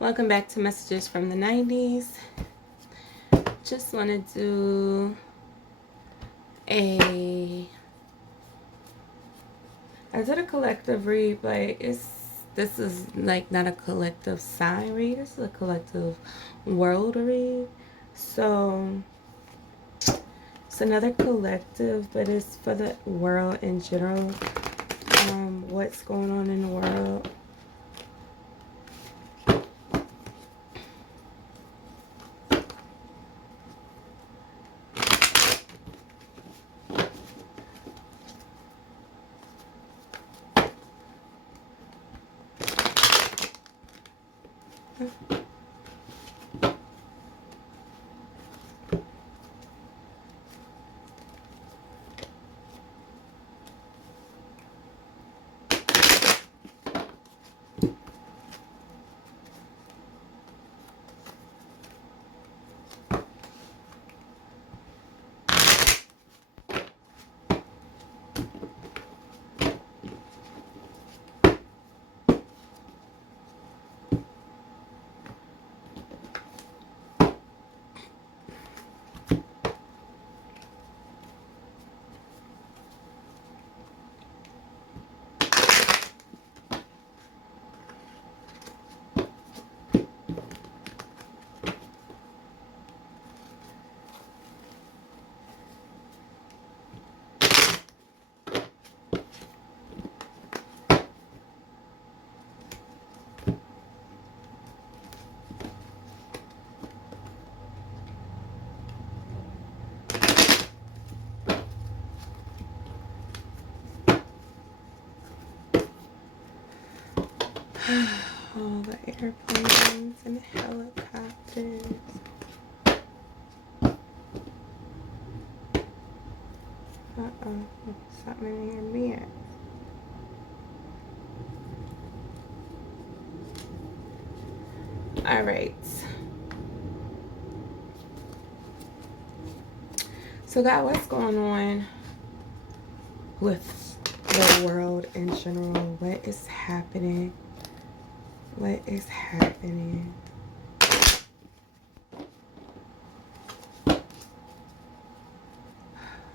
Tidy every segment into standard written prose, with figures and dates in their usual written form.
Welcome back to Messages from the 90s. Just want to do I did a collective read, but this is like not a collective sign read. This is a collective world read. So it's another collective, but it's for the world in general. What's going on in the world. All the airplanes and helicopters. Uh-oh, something in here being. All right. So, God, what's going on with the world in general? What is happening? What is happening?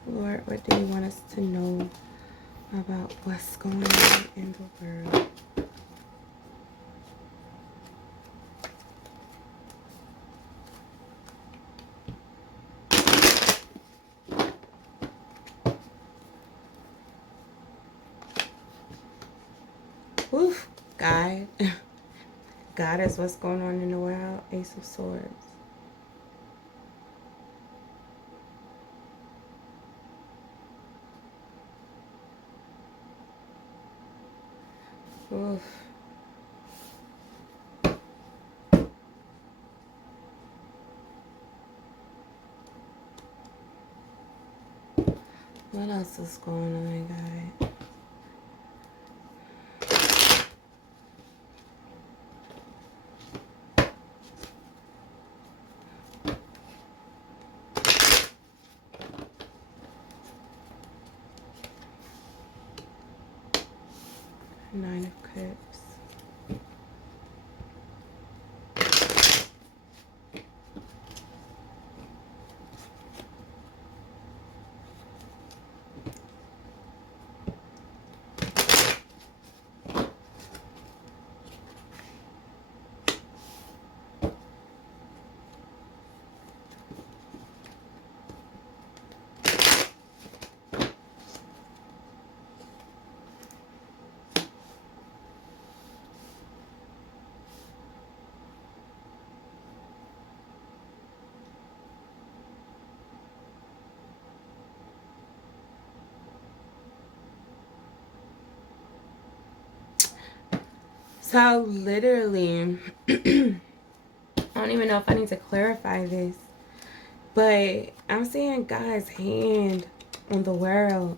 Lord, what do you want us to know about what's going on in the world? Oof, God. God is what's going on in the world. Ace of Swords. Oof. What else is going on, guys? Nine of Cups. So literally, I don't even know if I need to clarify this, but I'm seeing God's hand on the world,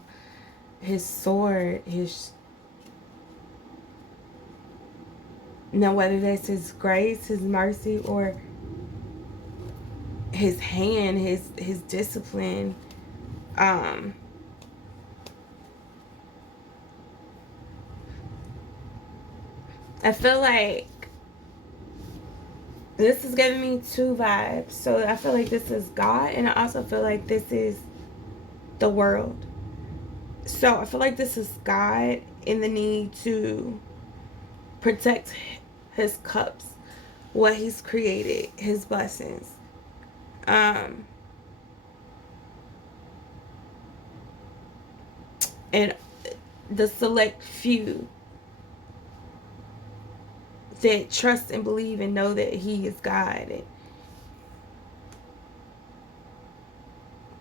his sword, now whether that's his grace, his mercy, or his hand, his discipline. I feel like This is giving me two vibes. So I feel like this is God, and I also feel like this is the world. So I feel like this is God in the need to protect his cups, what he's created, his blessings. Um, and the select few that trust and believe and know that he is God.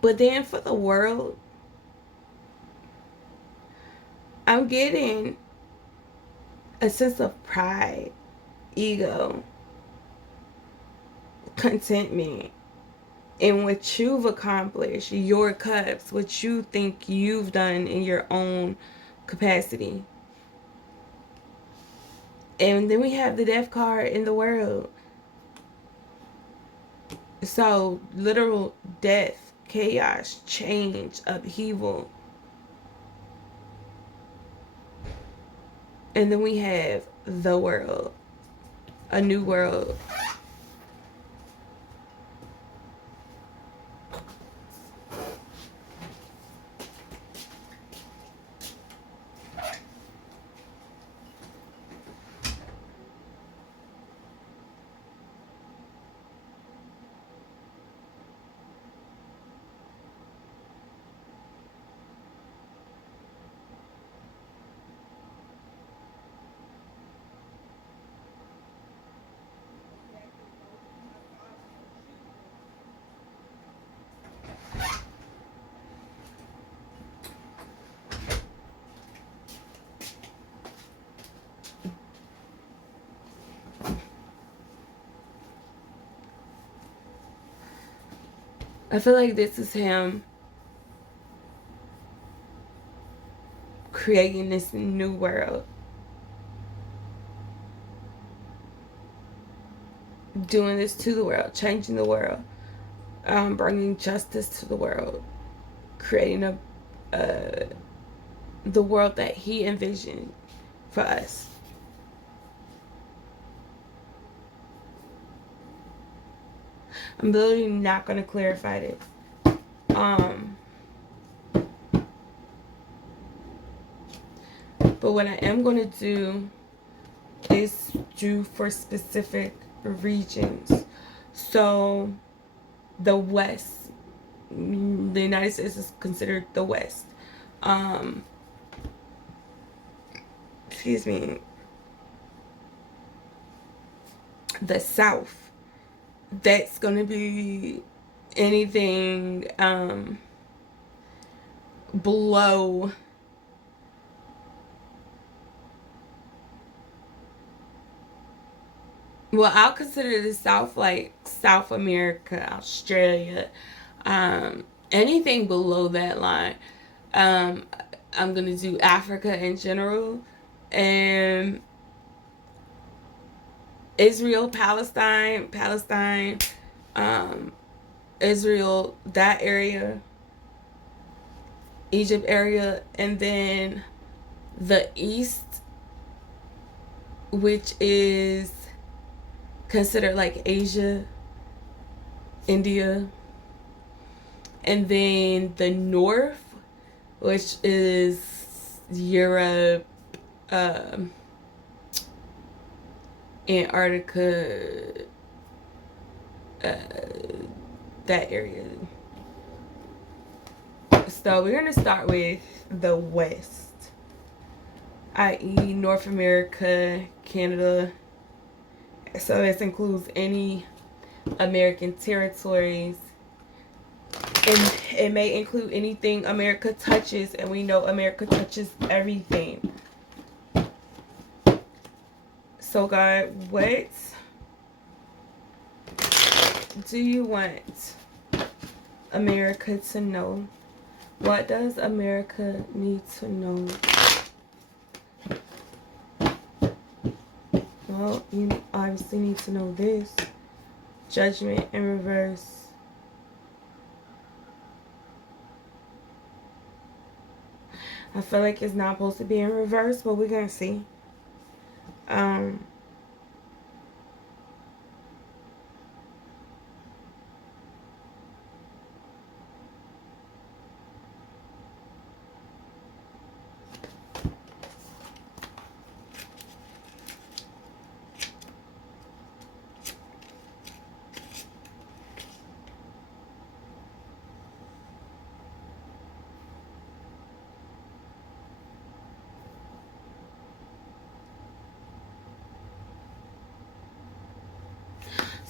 But then for the world, I'm getting a sense of pride, ego, contentment in what you've accomplished, your cups, what you think you've done in your own capacity. And then we have the death card in the world. So, literal death, chaos, change, upheaval. And then we have the world, a new world. I feel like this is him creating this new world, doing this to the world, changing the world, bringing justice to the world, creating the world that he envisioned for us. I'm literally not going to clarify this. But what I am going to do is do for specific regions. So the West, the United States is considered the West. Excuse me. The South, that's going to be anything below well, I'll consider the South like South America, Australia, anything below that line. um, I'm gonna do Africa in general, and Israel, Palestine, um, Israel, that area, Egypt area, and then the East, which is considered like Asia, India, and then the North, which is Europe, um, Antarctica, uh, that area. So we're gonna start with the West, i.e., North America, Canada. So this includes any American territories, and it may include anything America touches, and we know America touches everything. So God, what do you want America to know? What does America need to know? Well, you obviously need to know this. Judgment in reverse. I feel like it's not supposed to be in reverse, but we're going to see.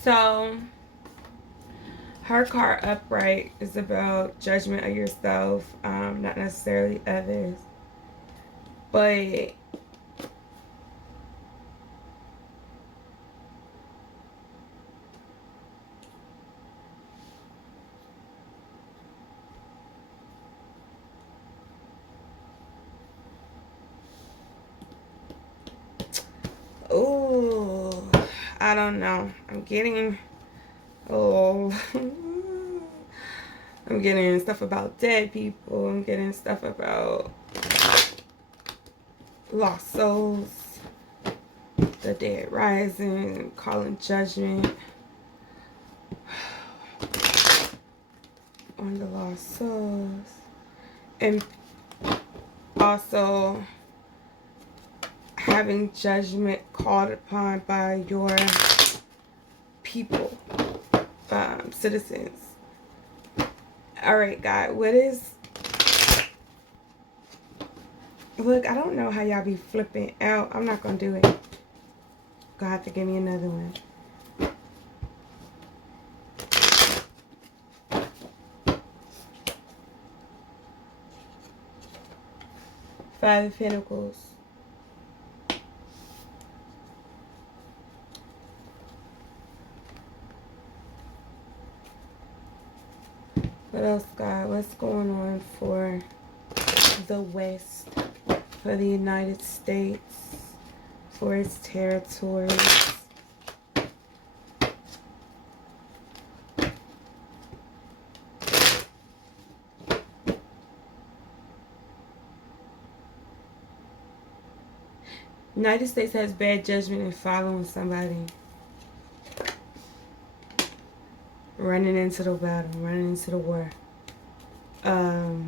So her card upright is about judgment of yourself, not necessarily others. But oh, I don't know. Oh, I'm getting stuff about dead people. I'm getting stuff about lost souls, the dead rising, calling judgment on the lost souls, and also having judgment called upon by your people, citizens. All right, God, what is... Look, I don't know how y'all be flipping out. I'm not going to do it. Gonna have to give me another one. Five of Pentacles. What else, God? What's going on for the West, for the United States, for its territories? United States has bad judgment in following somebody. Running into the battle, running into the war. The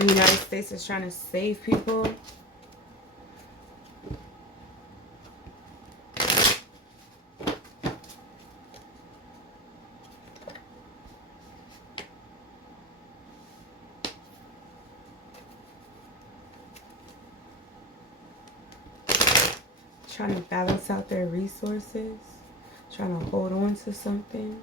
United States is trying to save people. Trying to balance out their resources. Trying to hold on to something.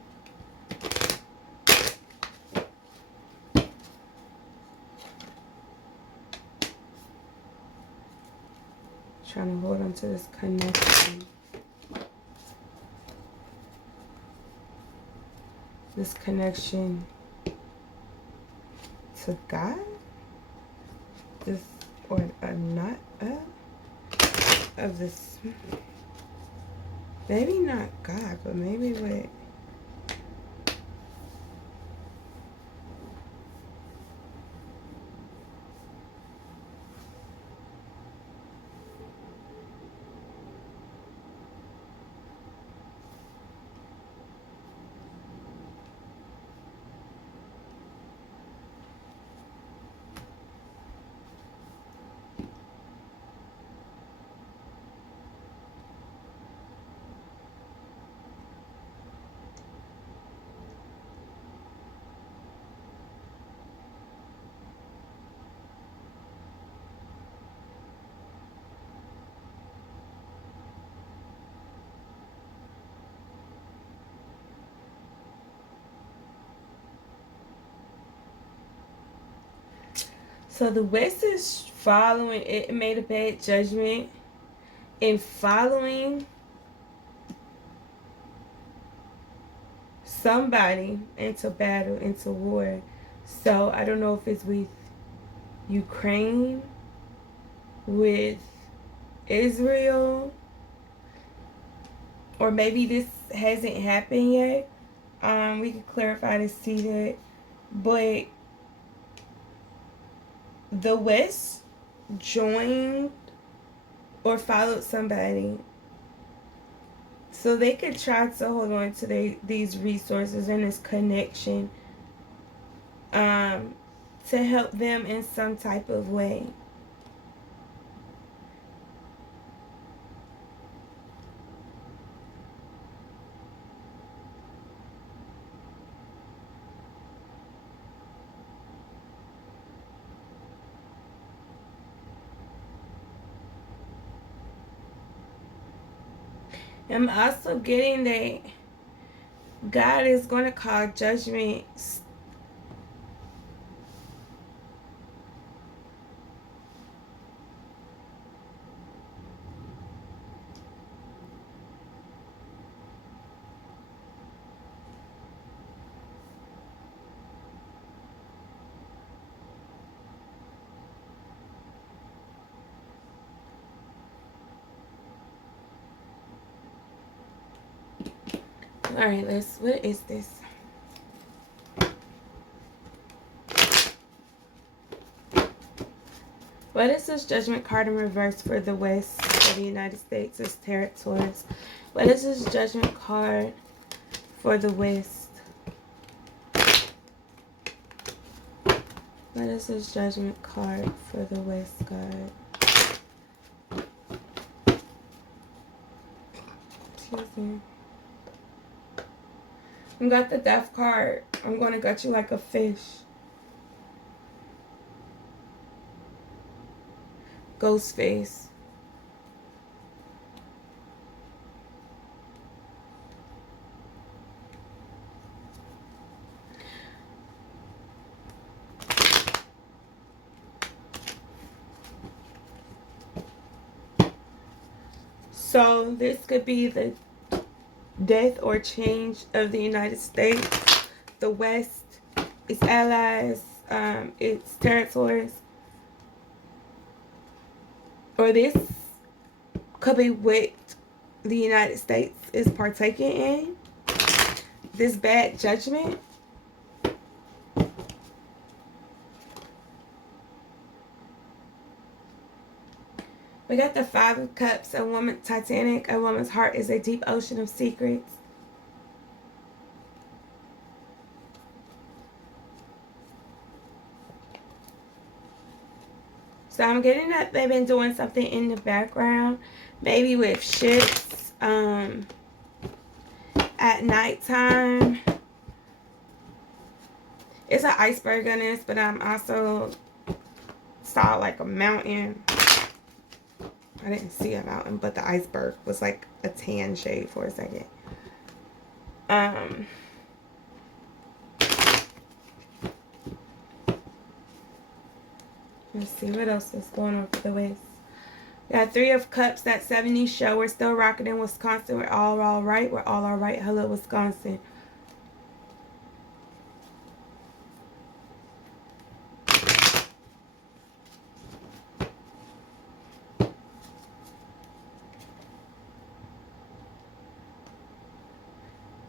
Trying to hold on to this connection. This connection to God? This, or not of this, maybe not God, but maybe with... So the West is following, it made a bad judgment in following somebody into battle, into war. So I don't know if it's with Ukraine, with Israel, or maybe this hasn't happened yet. We could clarify to see that. But the West joined or followed somebody so they could try to hold on to these resources and this connection, to help them in some type of way. I'm also getting that God is going to call judgment. Alright, what is this? What is this judgment card in reverse for the West of the United States as territories? What is this judgment card for the West? What is this judgment card for the West, God? Excuse me. I got the death card. I'm going to gut you like a fish. Ghost face. So this could be the death or change of the United States, the West, its allies, its territories. Or this could be what the United States is partaking in. This bad judgment. We got the Five of Cups, a woman, Titanic, a woman's heart is a deep ocean of secrets. So I'm getting that they've been doing something in the background, maybe with ships at nighttime. It's an iceberg on this, but I'm also saw like a mountain. I didn't see a mountain, but the iceberg was like a tan shade for a second. Let's see what else is going on for the West. We got Three of Cups, that 70s show. We're still rocking in Wisconsin. We're all right. We're all right. Hello, Wisconsin.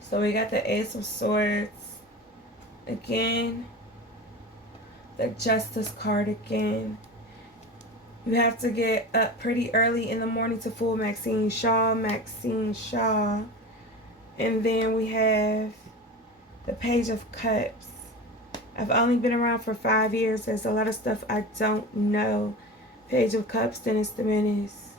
So we got the Ace of Swords again. The Justice card again. You have to get up pretty early in the morning to fool Maxine Shaw. And then we have the Page of Cups. I've only been around for 5 years. There's a lot of stuff I don't know. Page of Cups, Dennis the Menace.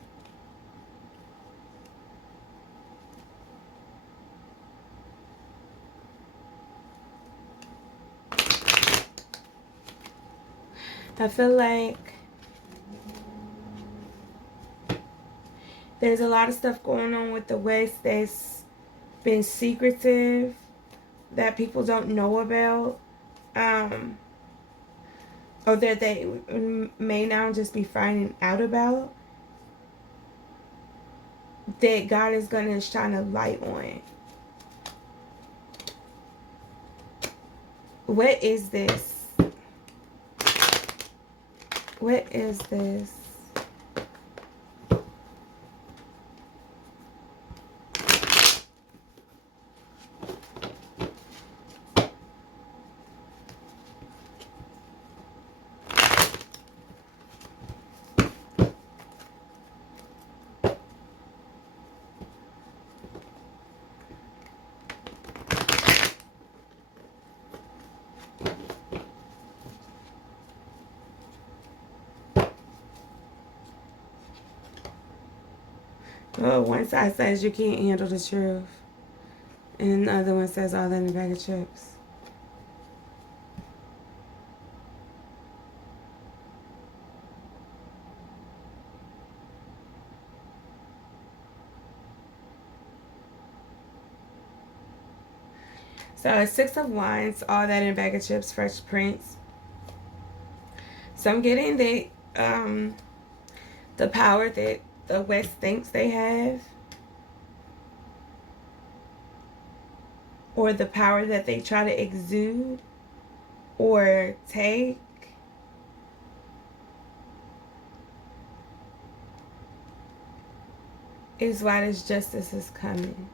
I feel like there's a lot of stuff going on with the West that's been secretive, that people don't know about, or that they may now just be finding out about, that God is going to shine a light on. What is this? What is this? Oh, one side says you can't handle the truth. And the other one says all that in a bag of chips. So it's Six of Wands, all that in a bag of chips, Fresh Prince. So I'm getting the power that the West thinks they have, or the power that they try to exude or take, is why this justice is coming.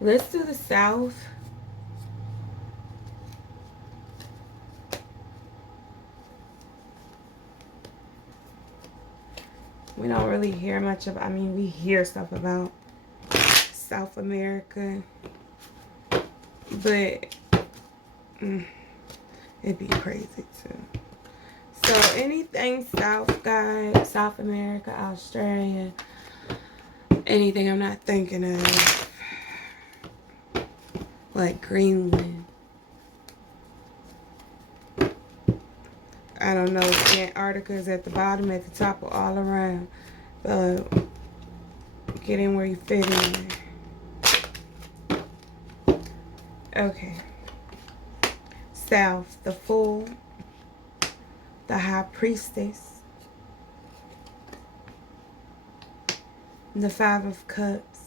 Let's do the South. We don't really hear much about, I mean, we hear stuff about South America, but it'd be crazy too. So anything South, guys, South America, Australia, anything I'm not thinking of, like Greenland. I don't know if Antarctica is at the bottom, at the top, or all around. But get in where you fit in. Okay. South, the Fool, the High Priestess, the Five of Cups,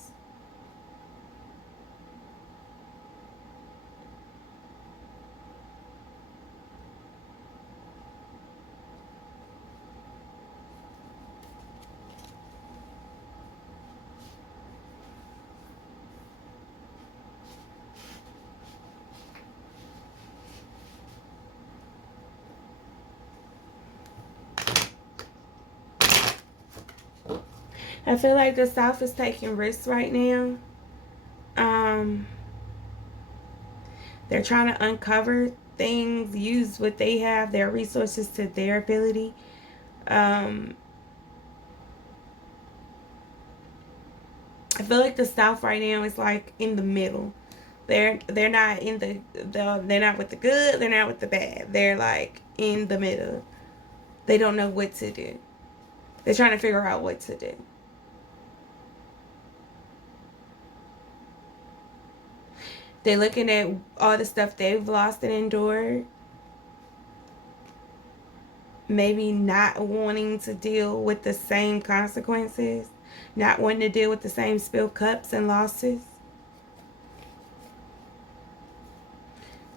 I feel like the South is taking risks right now. They're trying to uncover things, use what they have, their resources to their ability. I feel like the South right now is like in the middle. They're not in they're not with the good, they're not with the bad. They're like in the middle. They don't know what to do. They're trying to figure out what to do. They're looking at all the stuff they've lost and endured. Maybe not wanting to deal with the same consequences. Not wanting to deal with the same spilled cups and losses.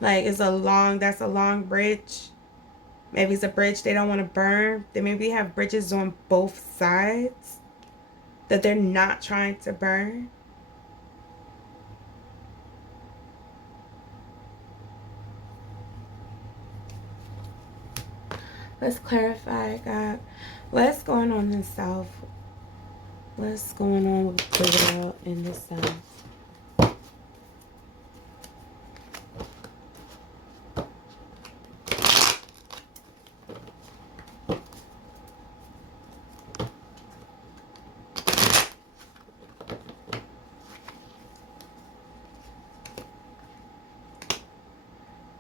Like that's a long bridge. Maybe it's a bridge they don't want to burn. They maybe have bridges on both sides that they're not trying to burn. Let's clarify, God. What's going on in the South? What's going on with the world in the South?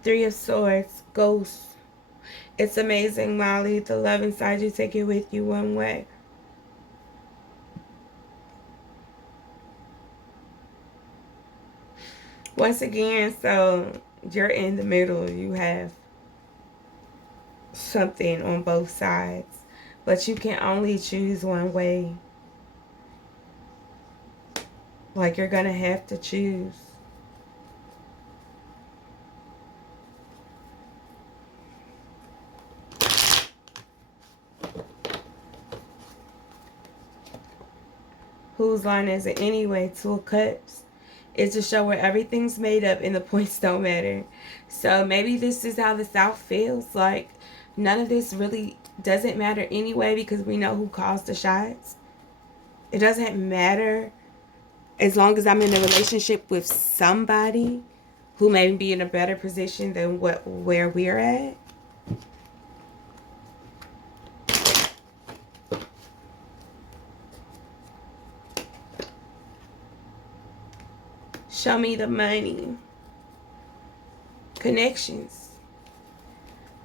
Three of Swords, Ghost. It's amazing, Molly. The love inside you, take it with you one way. Once again, so you're in the middle. You have something on both sides, but you can only choose one way. Like you're gonna have to choose. Whose line is it anyway? Two of Cups. It's to show where everything's made up and the points don't matter. So maybe this is how the South feels. Like none of this really doesn't matter anyway because we know who calls the shots. It doesn't matter as long as I'm in a relationship with somebody who may be in a better position than where we're at. Show me the money. Connections.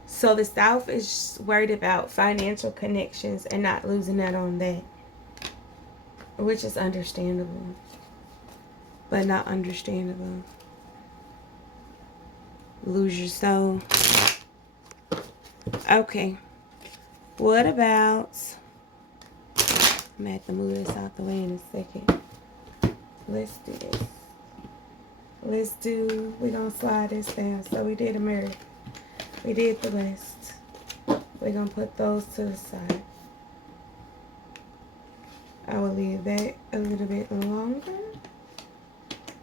So the South is worried about financial connections and not losing out on that. which is understandable, but not understandable. Lose your soul. Okay. What about... I'm going to have to move this out the way in a second. Let's do this. We're going to slide this down. So we did America. We did the West. We're going to put those to the side. I will leave that a little bit longer.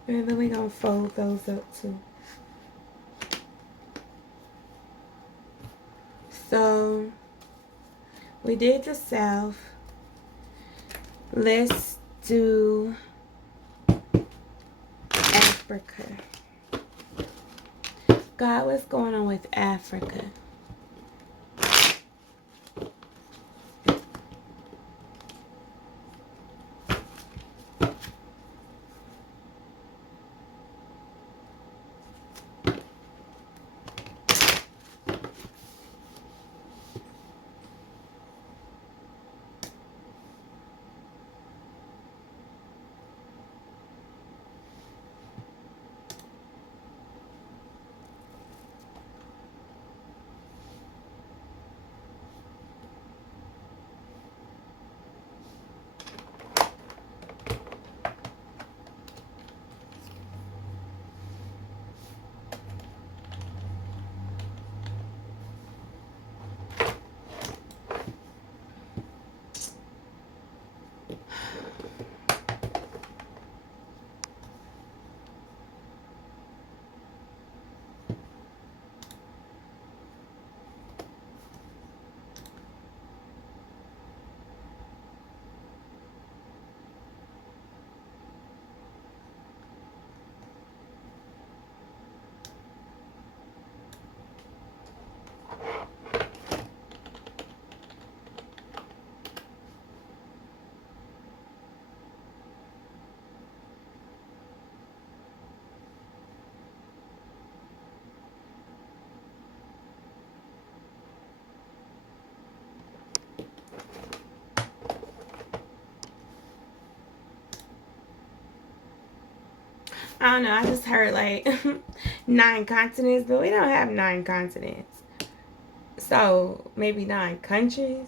And then we're going to fold those up too. So, we did the South. Let's do Africa. God, what's going on with Africa? I don't know. I just heard like 9 continents, but we don't have 9 continents. So maybe 9 countries.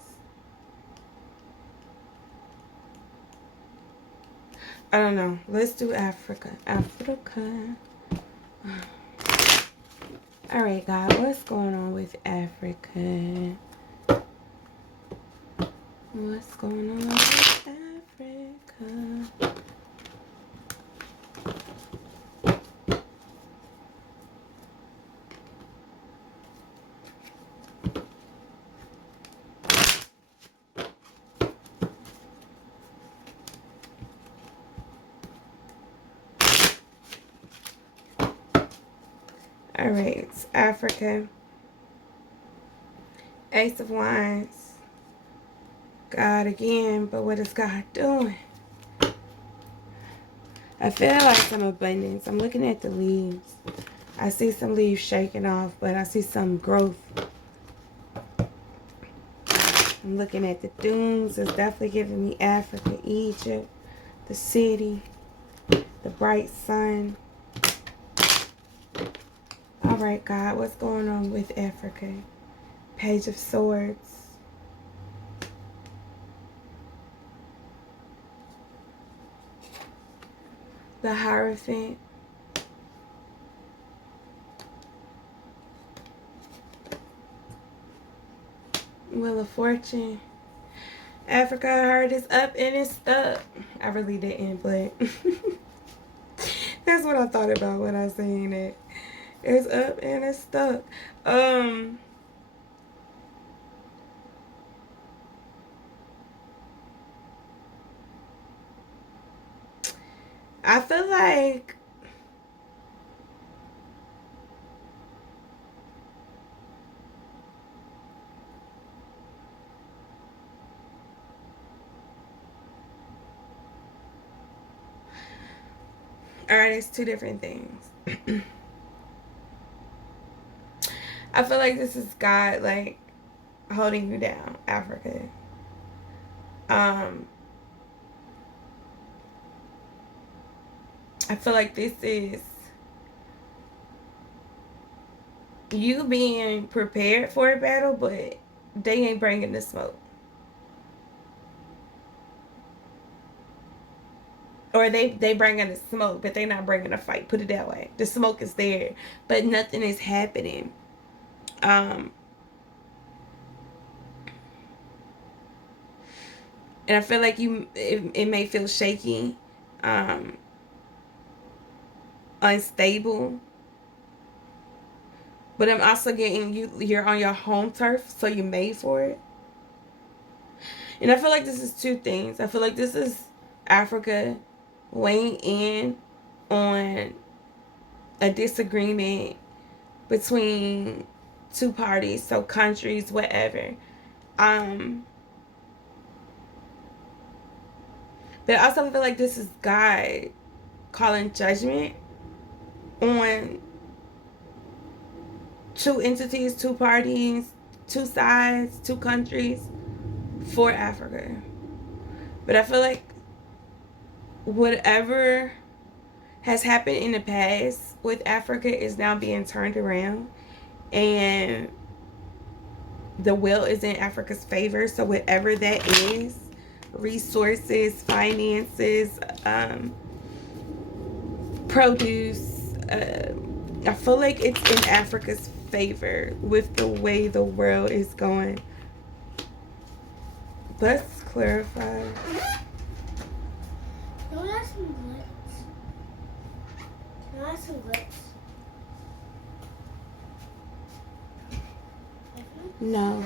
I don't know. Let's do Africa. Africa. All right, God. What's going on with Africa? What's going on with Africa? All right, Africa. Ace of Wands. God again, but what is God doing? I feel like some abundance. I'm looking at the leaves. I see some leaves shaking off, but I see some growth. I'm looking at the dunes. It's definitely giving me Africa, Egypt, the city, the bright sun. All right, God, what's going on with Africa? Page of Swords. The Hierophant. Wheel of Fortune. Africa, I heard it's up and it's stuck. I really didn't, but that's what I thought about when I seen it. It's up and it's stuck. I feel like alright, it's 2 different things. I feel like this is God like holding you down, Africa. I feel like this is you being prepared for a battle, but they ain't bringing the smoke. Or they bringing the smoke, but they not bringing a fight. Put it that way. The smoke is there, but nothing is happening. Um, and I feel like it may feel shaky, um, unstable. But I'm also getting you're on your home turf, so you made for it. And I feel like this is two things. I feel like this is Africa weighing in on a disagreement between two parties, so countries, whatever. Um, but I also feel like this is God calling judgment on two entities, two parties, two sides, two countries for Africa. But I feel like whatever has happened in the past with Africa is now being turned around, and the will is in Africa's favor. So whatever that is, resources, finances, produce, I feel like it's in Africa's favor with the way the world is going. Let's clarify. Can I have some glitz? Can I have some glitz? No.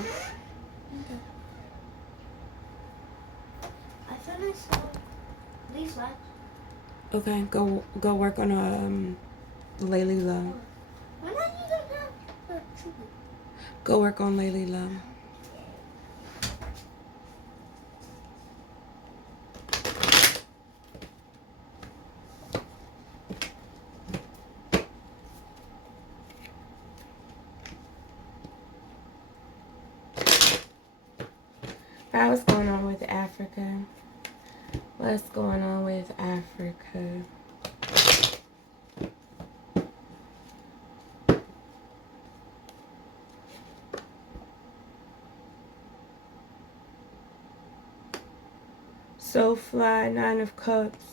Okay. I finished these last. Okay, go work on Laylee Low. Why not you don't have chicken? Go work on Laylee Low. Alright, what's going on with Africa? What's going on with Africa? So fly, 9 of Cups.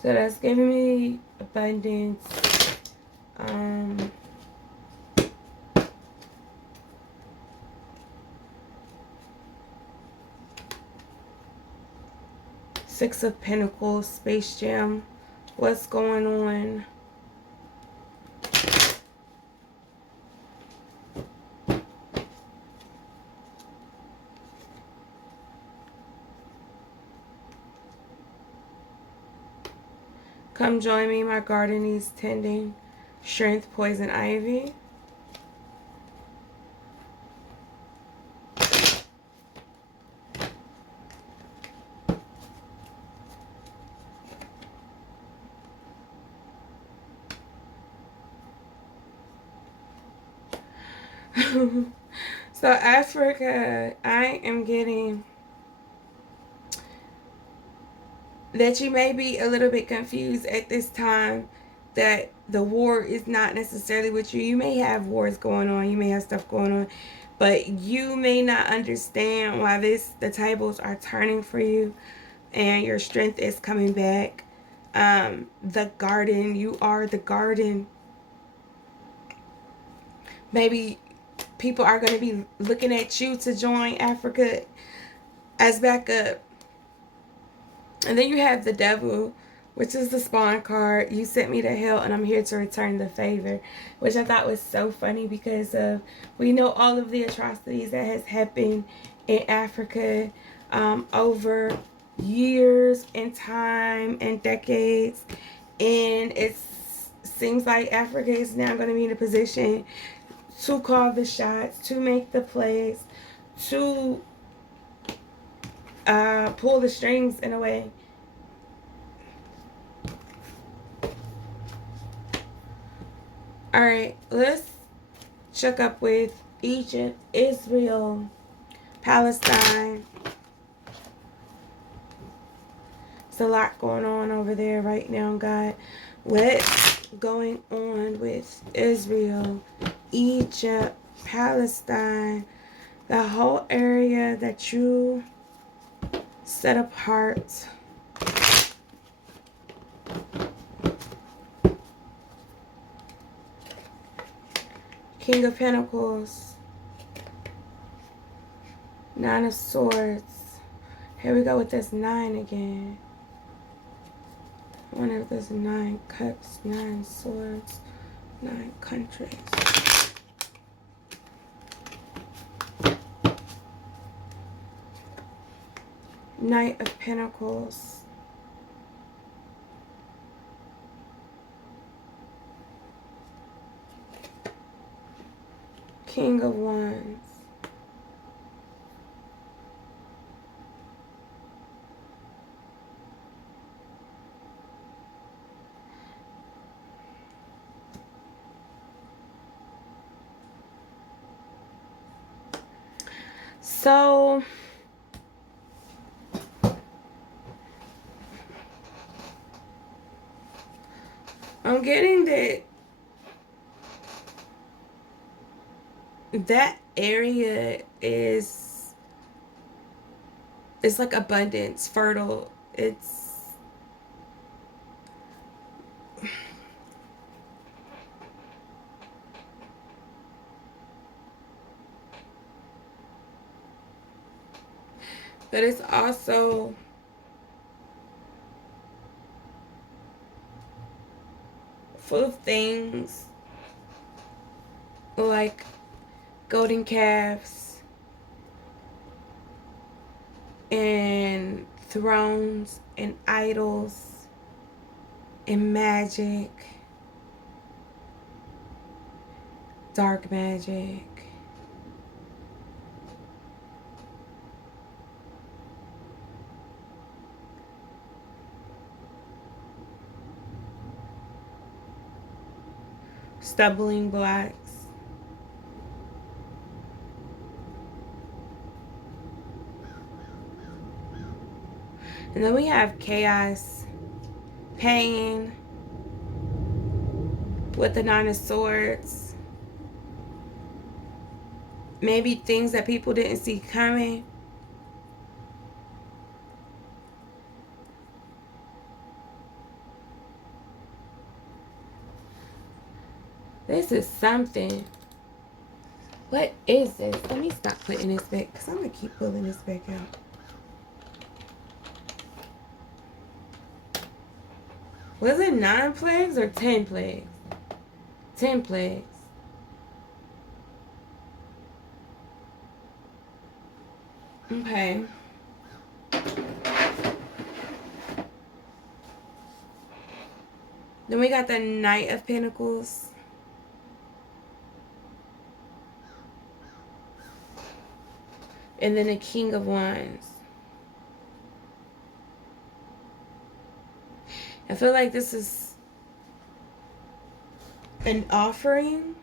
So that's giving me abundance. Six of Pentacles, Space Jam. What's going on? Come join me, my garden needs tending. Strength, poison, ivy. So Africa, I am getting that you may be a little bit confused at this time that the war is not necessarily with you. You may have wars going on, you may have stuff going on, but you may not understand why the tables are turning for you and your strength is coming back. The garden, you are the garden. Maybe people are going to be looking at you to join Africa as backup. And then you have the devil, which is the spawn card. You sent me to hell and I'm here to return the favor, which I thought was so funny because we know all of the atrocities that has happened in Africa over years and time and decades. And it seems like Africa is now going to be in a position to call the shots, to make the plays, to pull the strings in a way. Alright, let's check up with Egypt, Israel, Palestine. It's a lot going on over there right now, God. What's going on with Israel, Egypt, Palestine, the whole area that you set apart? King of Pentacles, Nine of Swords. Here we go with this 9 again. I wonder if there's 9 cups, 9 swords, 9 countries. Knight of Pentacles. King of Wands. So I'm getting that area is, it's like abundance, fertile. But it's also full of things like golden calves and thrones and idols and magic, dark magic. Stumbling blocks. And then we have chaos, pain with the Nine of Swords. Maybe things that people didn't see coming. This is something. What is this? Let me stop putting this back because I'm going to keep pulling this back out. Was it 9 plagues or 10 plagues? 10 plagues. Okay. Then we got the Knight of Pentacles. And then the King of Wands. I feel like this is an offering.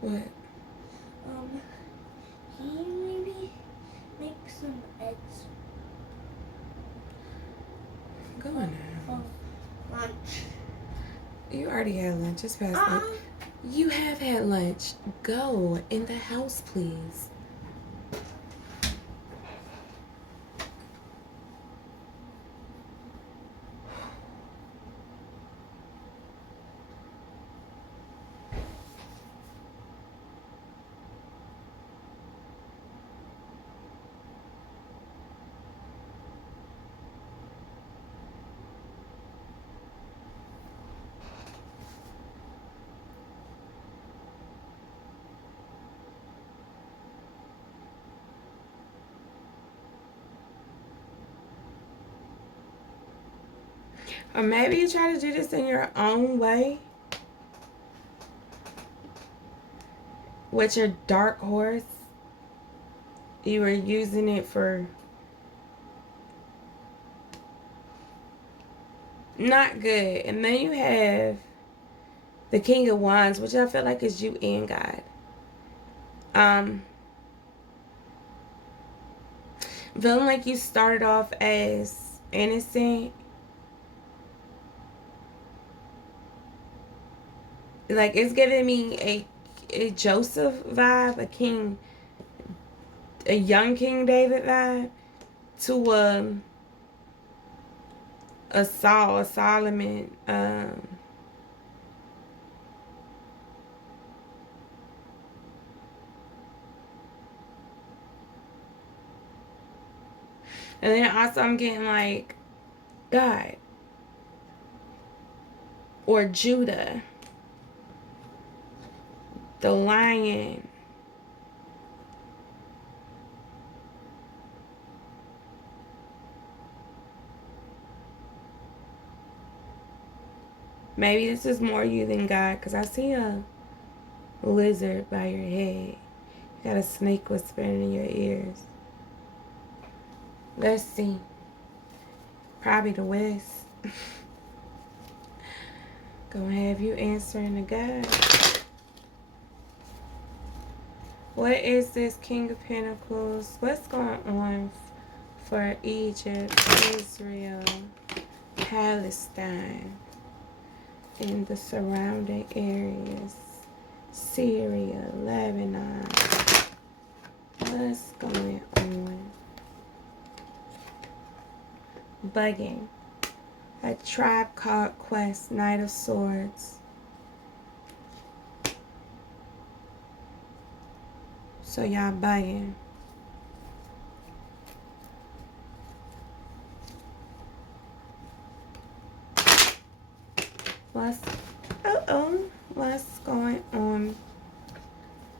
What? Can you maybe make some eggs? Go on now. Lunch. You already had lunch. It's past lunch. You have had lunch. Go in the house, please. Or maybe you try to do this in your own way. With your dark horse. You were using it for not good. And then you have the King of Wands, which I feel like is you and God. Feeling like you started off as innocent. Like, it's giving me a Joseph vibe, a young King David vibe, to a Saul, a Solomon. And then also I'm getting like God or Judah, the lion. Maybe this is more you than God, because I see a lizard by your head. You got a snake whispering in your ears. Let's see. Probably the West. Gonna have you answering to God. What is this King of Pentacles? What's going on for Egypt, Israel, Palestine, and the surrounding areas? Syria, Lebanon. What's going on? Bugging. A tribe called Quest, Knight of Swords. So y'all bugging. What's going on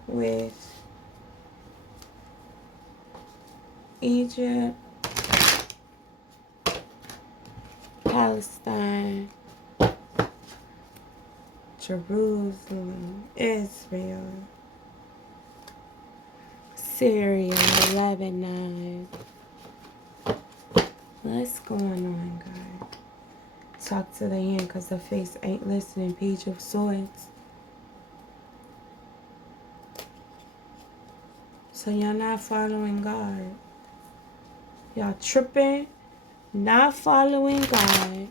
with Egypt, Palestine, Jerusalem, Israel, Syria, Lebanon? What's going on, God? Talk to the end, because the face ain't listening. Page of Swords. So y'all not following God. Y'all tripping, not following God.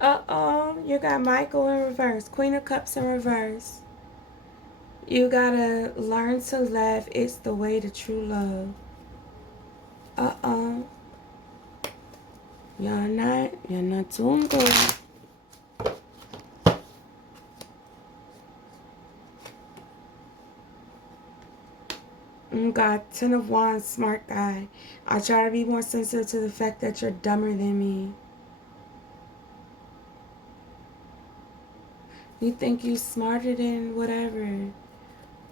Uh-oh, you got Michael in reverse. Queen of Cups in reverse. You gotta learn to laugh. It's the way to true love. Uh-oh. Y'all not doing good. God, Ten of Wands, smart guy. I try to be more sensitive to the fact that you're dumber than me. You think you smarter than whatever.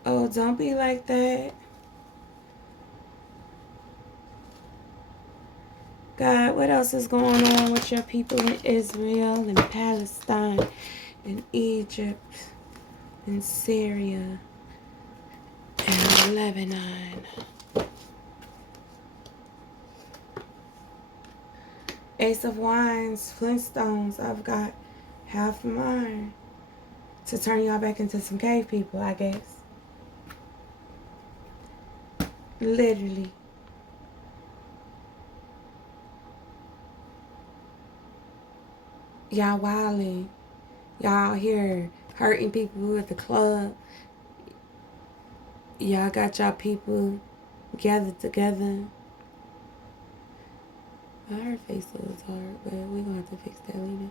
Oh, don't be like that. God, what else is going on with your people in Israel and Palestine and Egypt and Syria and Lebanon? Ace of Wands, Flintstones. I've got half of mine to turn y'all back into some cave people, I guess. Literally. Y'all wilding. Y'all here hurting people at the club. Y'all got y'all people gathered together. Her face looks hard, but we're gonna have to fix that later.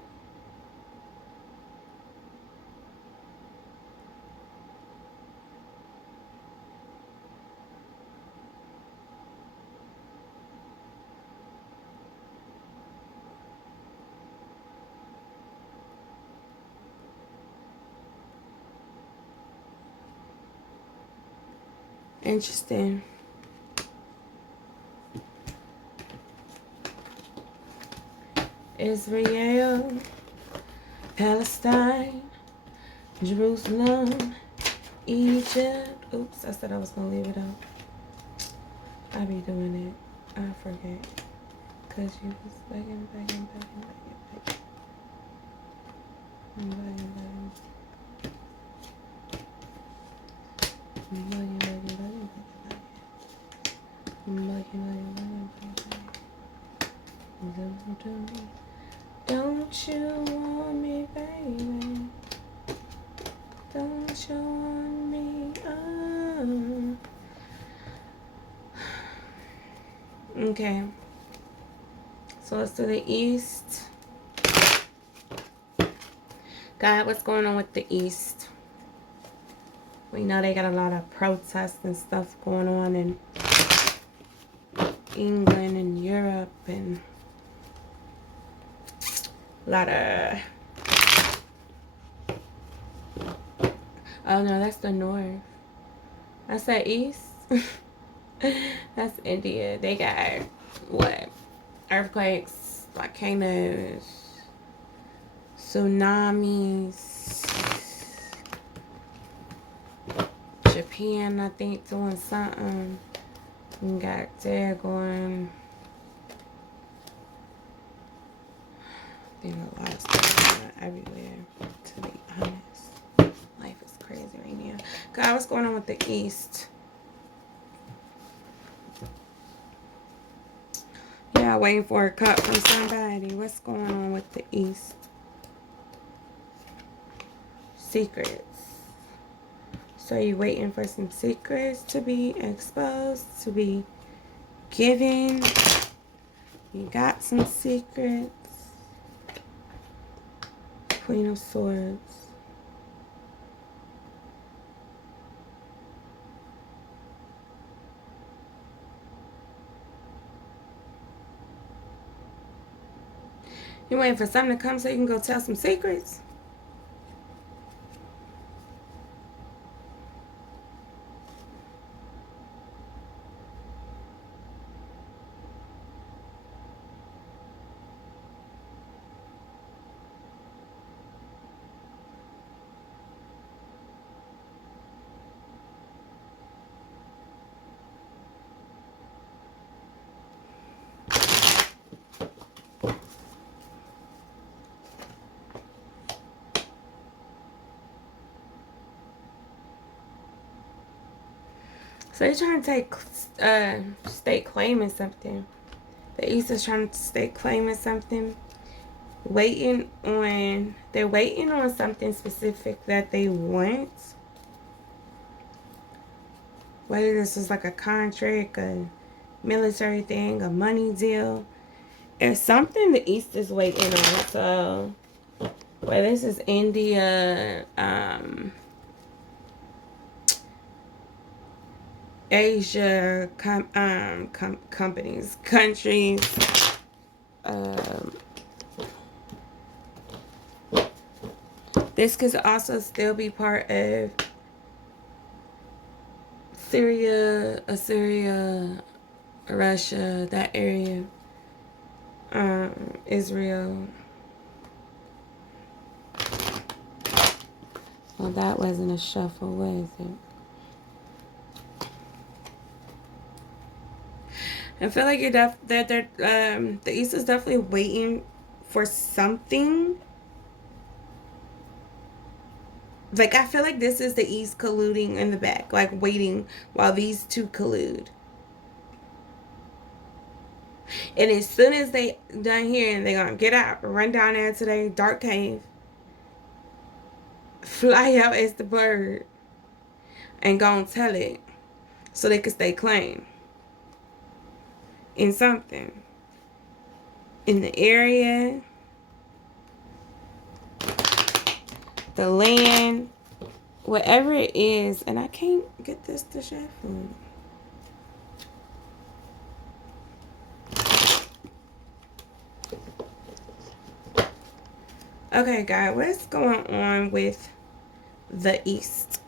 Interesting. Israel, Palestine, Jerusalem, Egypt. Oops, I said I was gonna leave it out. I be doing it. I forget. because you was begging. I'm Don't you want me, baby? Don't you want me? Okay. So let's do the East. God, what's going on with the East? We know they got a lot of protests and stuff going on in England and Europe and a lot of... Oh no, that's the North. That's the East. That's India. They got what? Earthquakes, volcanoes, tsunamis. Japan, I think, doing something. We got there going. I think a lot of stuff going on everywhere, to be honest. Life is crazy right now. God, what's going on with the East? Yeah, waiting for a cut from somebody. What's going on with the East? Secrets. So you waiting for some secrets to be exposed, to be given. You got some secrets. Queen of Swords. You waiting for something to come so you can go tell some secrets? So they're trying to take state claiming something. The East is trying to state claiming something. They're waiting on something specific that they want. Whether this is like a contract, a military thing, a money deal. It's something the East is waiting on. So, well, this is India, Asia, companies, countries. This could also still be part of Syria, Assyria, Russia, that area. Israel. Well, that wasn't a shuffle, was it? I feel like the East is definitely waiting for something. Like, I feel like this is the East colluding in the back, like waiting while these two collude. And as soon as they done here, and they're gonna get out, run down there to their dark cave, fly out as the bird, and go and tell it so they can stay claim in something in the area, the land, whatever it is. And I can't get this to shuffle. Okay, guys, what's going on with the East?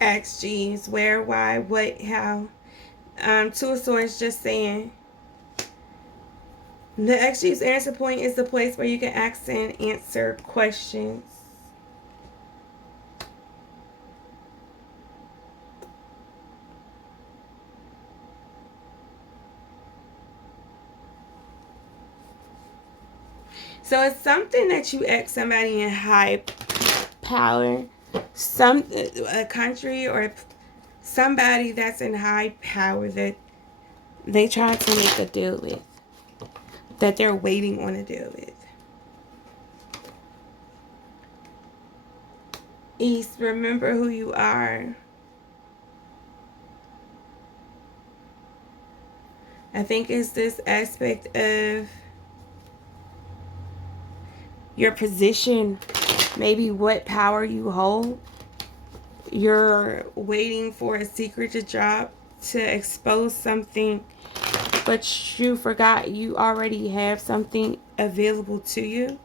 X, G's, where, why, what, how. Two of Swords just saying The XG's answer point is the place where you can ask and answer questions. So it's something that you ask somebody in high power, a country or somebody that's in high power that they try to make a deal with, that they're waiting on a deal with. East, remember who you are. I think it's this aspect of your position, maybe what power you hold. You're waiting for a secret to drop to expose something, but you forgot you already have something available to you.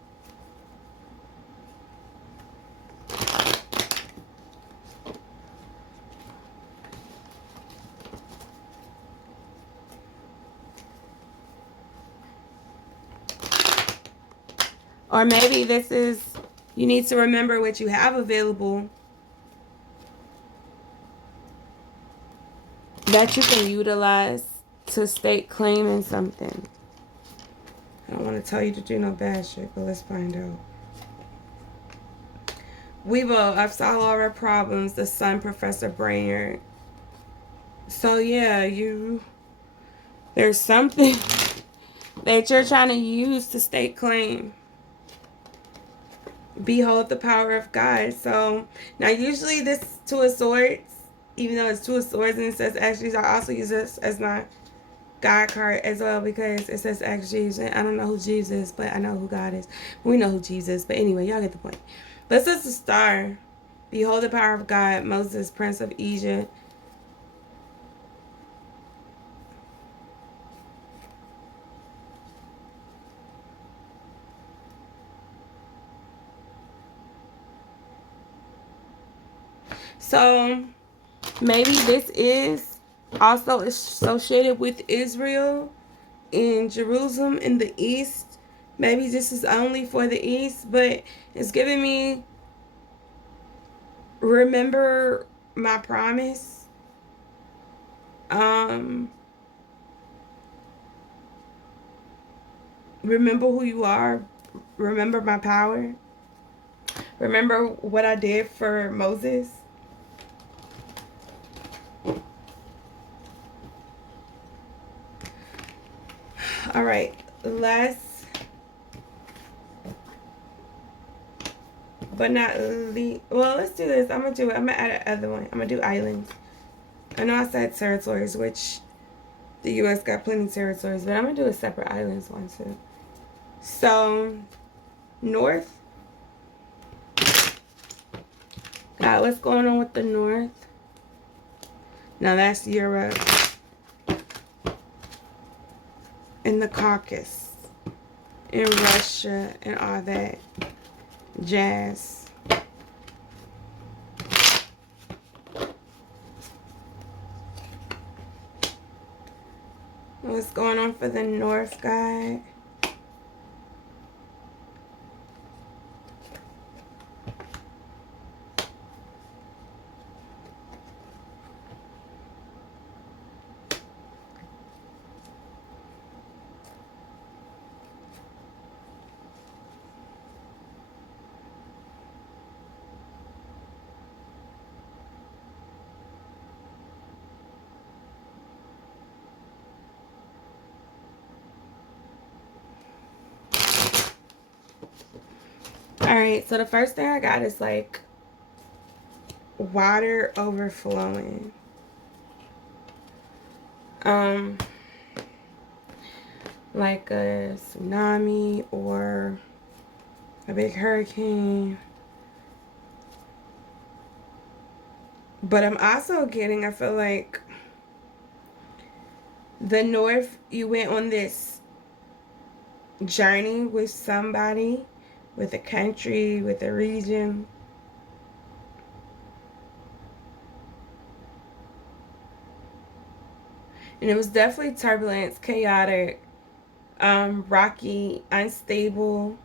Or maybe this is, you need to remember what you have available that you can utilize to stake claim in something. I don't want to tell you to do no bad shit, but let's find out. We will. I've solved all our problems. The sun, Professor Brainerd. So yeah, there's something that you're trying to use to stake claim. Behold the power of God. So now usually this Two of Swords, even though it's Two of Swords and it says actually, I also use this as my God card as well because it says ask Jeeves. And I don't know who Jeeves is, but I know who God is. We know who Jeeves is. But anyway, y'all get the point. This is the star. Behold the power of God. Moses, Prince of Egypt. So maybe this is also associated with Israel in Jerusalem in the east. Maybe this is only for the east, but it's giving me remember my promise. Um Remember who you are. Remember my power. Remember what I did for Moses. All right, last but not least. Well, let's do this. I'm gonna do it. I'm gonna add another one. I'm gonna do islands. I know I said territories, which the U.S. got plenty of territories, but I'm gonna do a separate islands one too. So, North. What's going on with the North? Now that's Europe and the Caucasus and Russia and all that jazz. What's going on for the North, guy? Alright, so the first thing I got is like water overflowing. Like a tsunami or a big hurricane. But I'm also getting, I feel like the North, you went on this journey with somebody, with a country, with a region. And it was definitely turbulence, chaotic. rocky, unstable.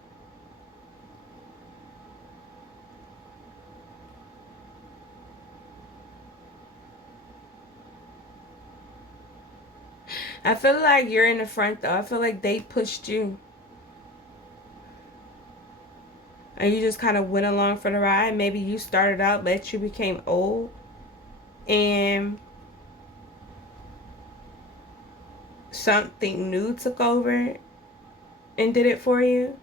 I feel like you're in the front though. I feel like they pushed you. And you just kind of went along for the ride. Maybe you started out, but you became old. And something new took over and did it for you.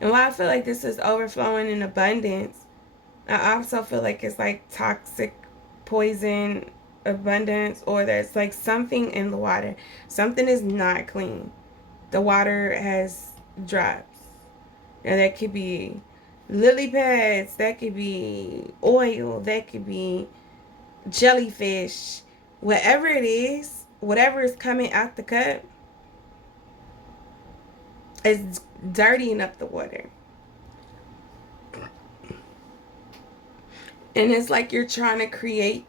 And while I feel like this is overflowing in abundance, I also feel like it's like toxic poison abundance, or there's like something in the water. Something is not clean. The water has drops. And that could be lily pads, that could be oil, that could be jellyfish. Whatever it is, whatever is coming out the cup is dirtying up the water. And it's like you're trying to create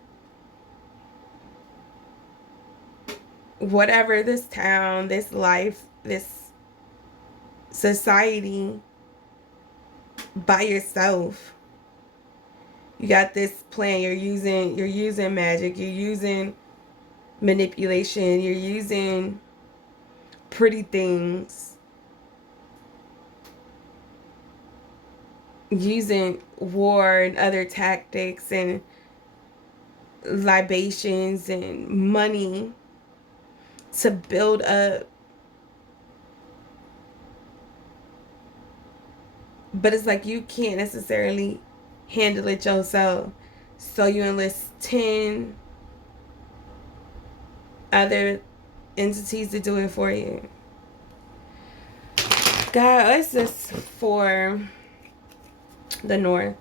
whatever this town, this life, this society by yourself. You got this plan. You're using magic. You're using manipulation. You're using pretty things. Using war and other tactics and libations and money to build up. But it's like you can't necessarily handle it yourself. So you enlist 10 other entities to do it for you. God, what's this for the North?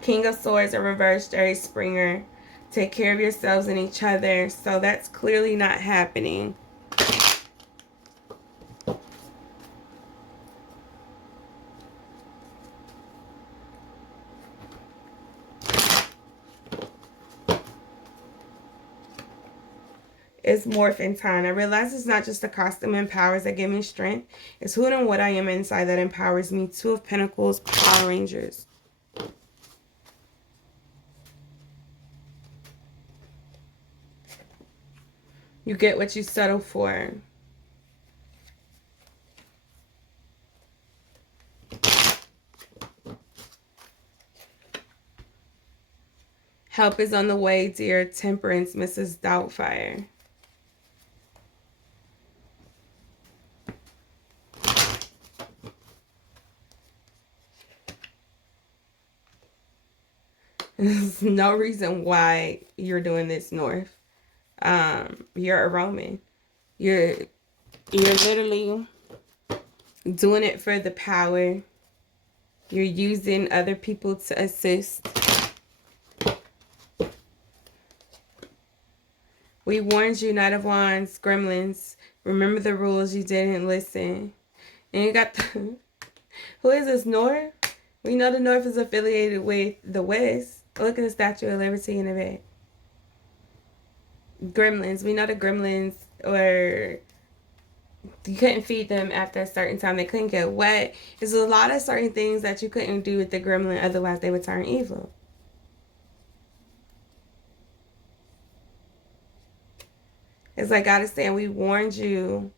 King of Swords in reverse, Jerry Springer. Take care of yourselves and each other. So that's clearly not happening. It's morphin' time. I realize it's not just the costume and powers that give me strength. It's who and what I am inside that empowers me. Two of Pentacles, Power Rangers. You get what you settle for. Help is on the way, dear Temperance, Mrs. Doubtfire. There's no reason why you're doing this, North. You're a Roman. You're literally doing it for the power. You're using other people to assist. We warned you, Knight of Wands, Gremlins. Remember the rules, you didn't listen. And you got the... Who is this, North? We know the North is affiliated with the West. Look at the Statue of Liberty in the back. Gremlins. We know the Gremlins were... You couldn't feed them after a certain time. They couldn't get wet. There's a lot of certain things that you couldn't do with the gremlin, otherwise they would turn evil. It's like God is saying, we warned you.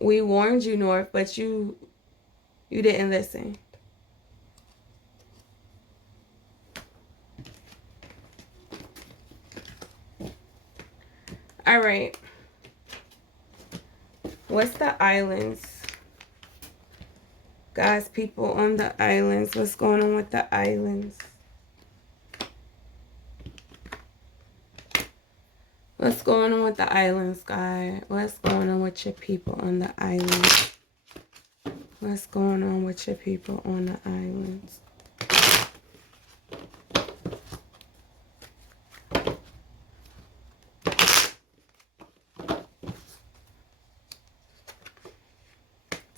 We warned you, North, but you didn't listen. All right. What's the islands? God's people on the islands. What's going on with the islands? What's going on with the islands, God? What's going on with your people on the islands? What's going on with your people on the islands?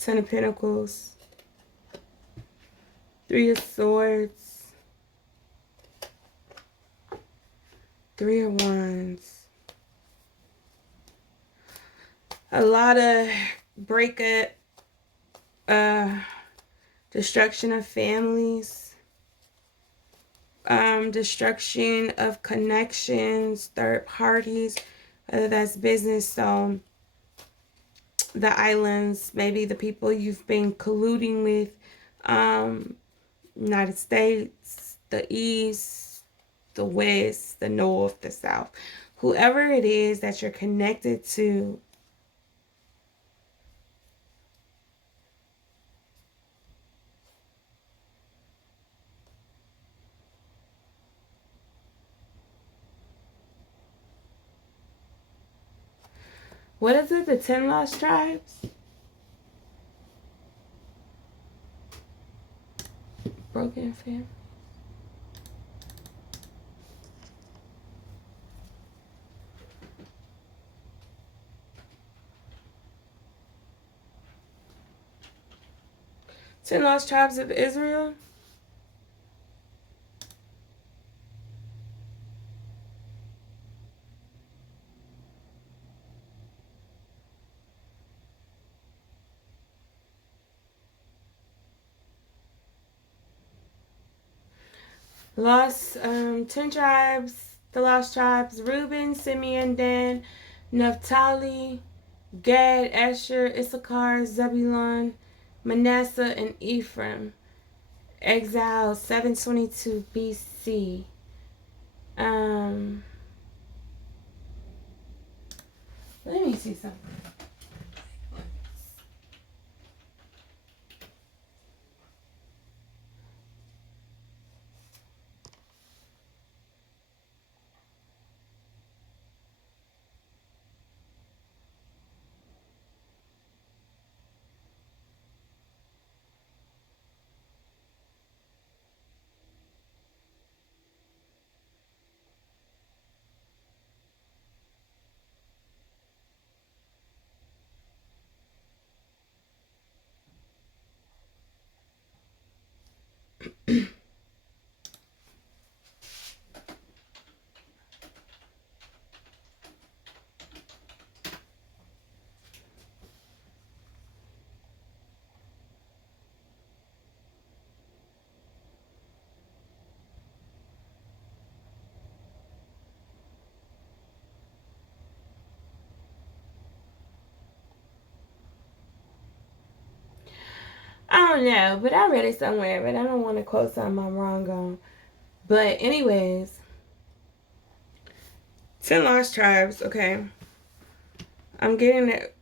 Ten of Pentacles, Three of Swords, Three of Wands. A lot of breakup, destruction of families, destruction of connections, third parties, whether that's business. So the islands, maybe the people you've been colluding with, United States, the East, the West, the North, the South, whoever it is that you're connected to. What is it? The 10 lost tribes? Broken family. Ten lost tribes of Israel. Lost 10 tribes, the lost tribes: Reuben, Simeon, Dan, Naphtali, Gad, Asher, Issachar, Zebulun, Manasseh, and Ephraim. Exile 722 BC. Let me see something. I don't know, but I read it somewhere, but I don't want to quote something I'm wrong on. But anyways, 10 lost tribes, okay. I'm getting it.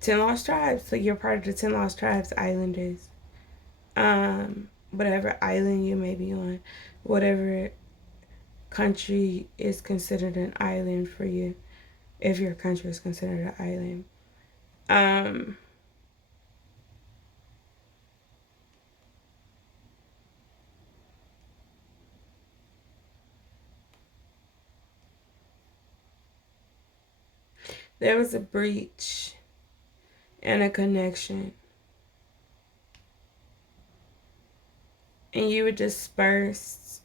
10 lost tribes. So you're part of the 10 lost tribes islanders. Whatever island you may be on, whatever country is considered an island for you, if your country is considered an island. There was a breach and a connection, and you were dispersed.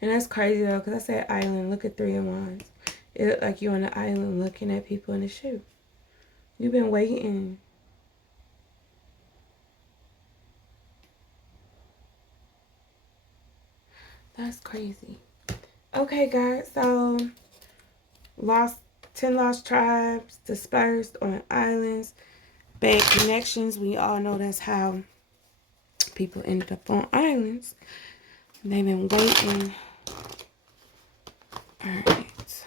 And that's crazy though, because I said island. Look at Three of Wands. It looked like you're on the island looking at people in the shoe. You've been waiting. That's crazy. Okay, guys. So, 10 lost tribes, dispersed on islands, bad connections. We all know that's how people ended up on islands. They've been waiting. Alright.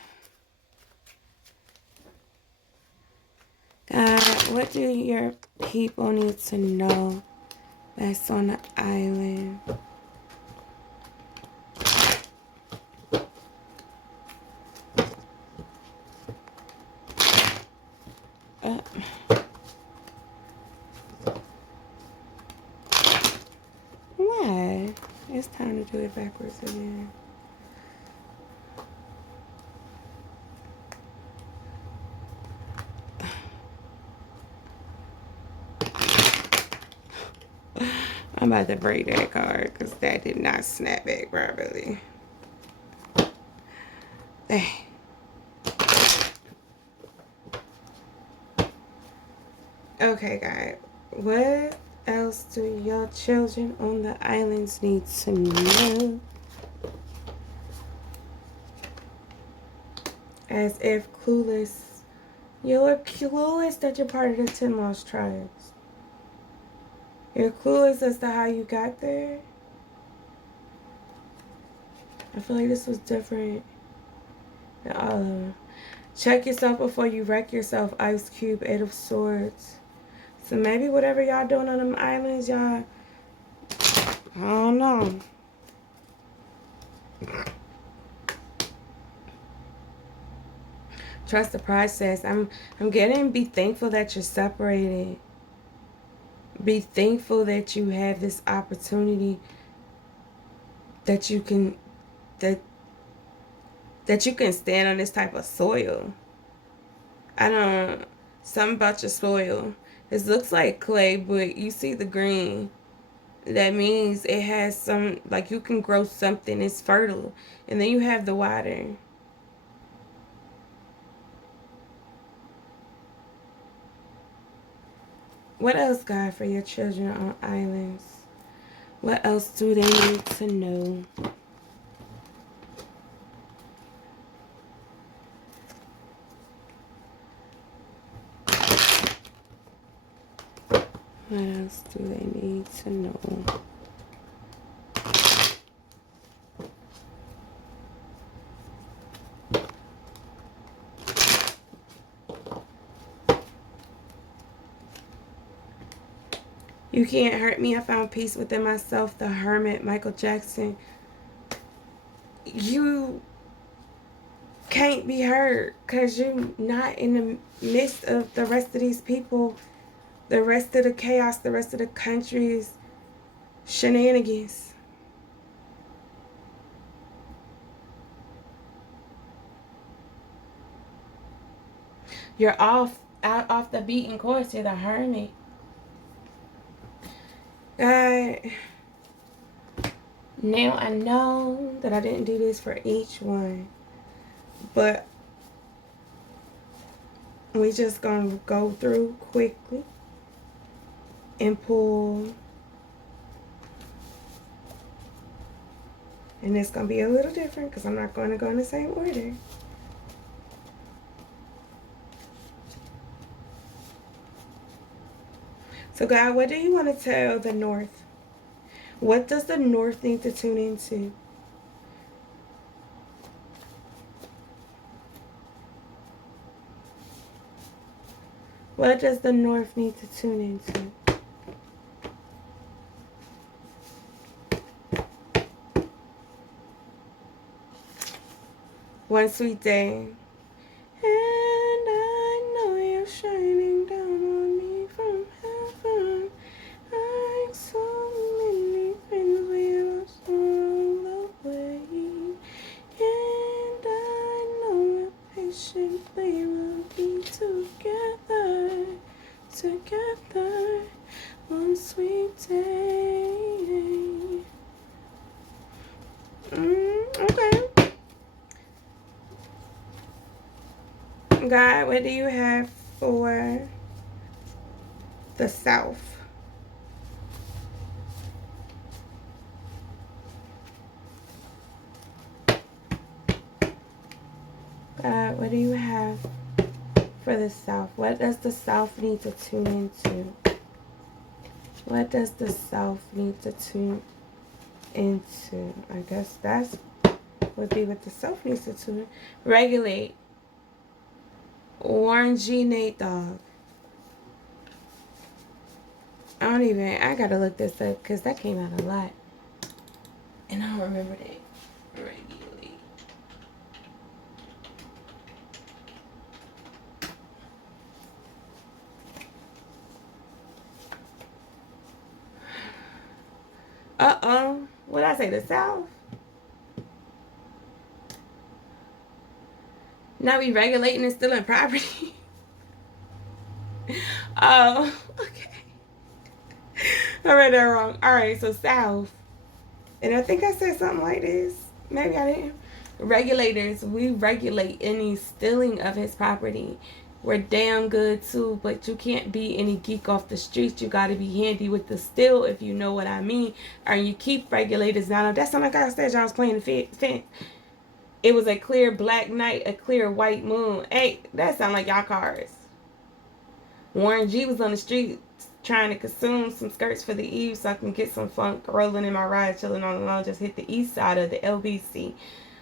God, what do your people need to know that's on the island? Why? It's time to do it backwards again. I'm about to break that card because that did not snap back properly. Dang. Okay, guys. What else do your children on the islands need to know? As if clueless. You're clueless that you're part of the 10 Lost Tribes. You're clueless as to how you got there. I feel like this was different. Check yourself before you wreck yourself. Ice Cube, 8 of Swords. So maybe whatever y'all doing on them islands, y'all, I don't know. Trust the process. I'm getting, be thankful that you're separated. Be thankful that you have this opportunity that you can that you can stand on this type of soil. I don't, something about your soil. This looks like clay, but you see the green. That means it has some, like you can grow something, it's fertile. And then you have the water. What else, God, for your children on islands? What else do they need to know? What else do they need to know? You can't hurt me. I found peace within myself. The Hermit, Michael Jackson. You can't be hurt because you're not in the midst of the rest of these people, the rest of the chaos, the rest of the country's shenanigans. You're off the beaten course. You're the Hermit. God, now I know that I didn't do this for each one, but we just gonna go through quickly and pull, and it's gonna be a little different because I'm not going to go in the same order. So God, what do you want to tell the North? What does the North need to tune into? What does the North need to tune into? One sweet day. And I know you're shining down on me from heaven. Like so many friends we lost along the way. And I know that patiently we'll be together, together, one sweet day. Okay. God, what do you have for the South? God, what do you have for the South? What does the South need to tune into? What does the South need to tune into? I guess that's would be what the South needs to tune in. Regulate. Warren G. Nate Dogg. I gotta look this up because that came out a lot. And I don't remember that. Regulate. Uh-oh. What did I say? The South? Not be regulating and stealing property. Oh, okay. I read that wrong. All right, so south. And I think I said something like this. Maybe I didn't. Regulators, we regulate any stealing of his property. We're damn good too, but you can't be any geek off the streets. You gotta be handy with the steel, if you know what I mean. Or you keep regulators down. That's not like I said. I was playing the fence. It was a clear black night, a clear white moon. Hey, that sound like y'all cars. Warren G was on the street trying to consume some skirts for the eve so I can get some funk rolling in my ride, chilling on the lawn. Just hit the east side of the LBC.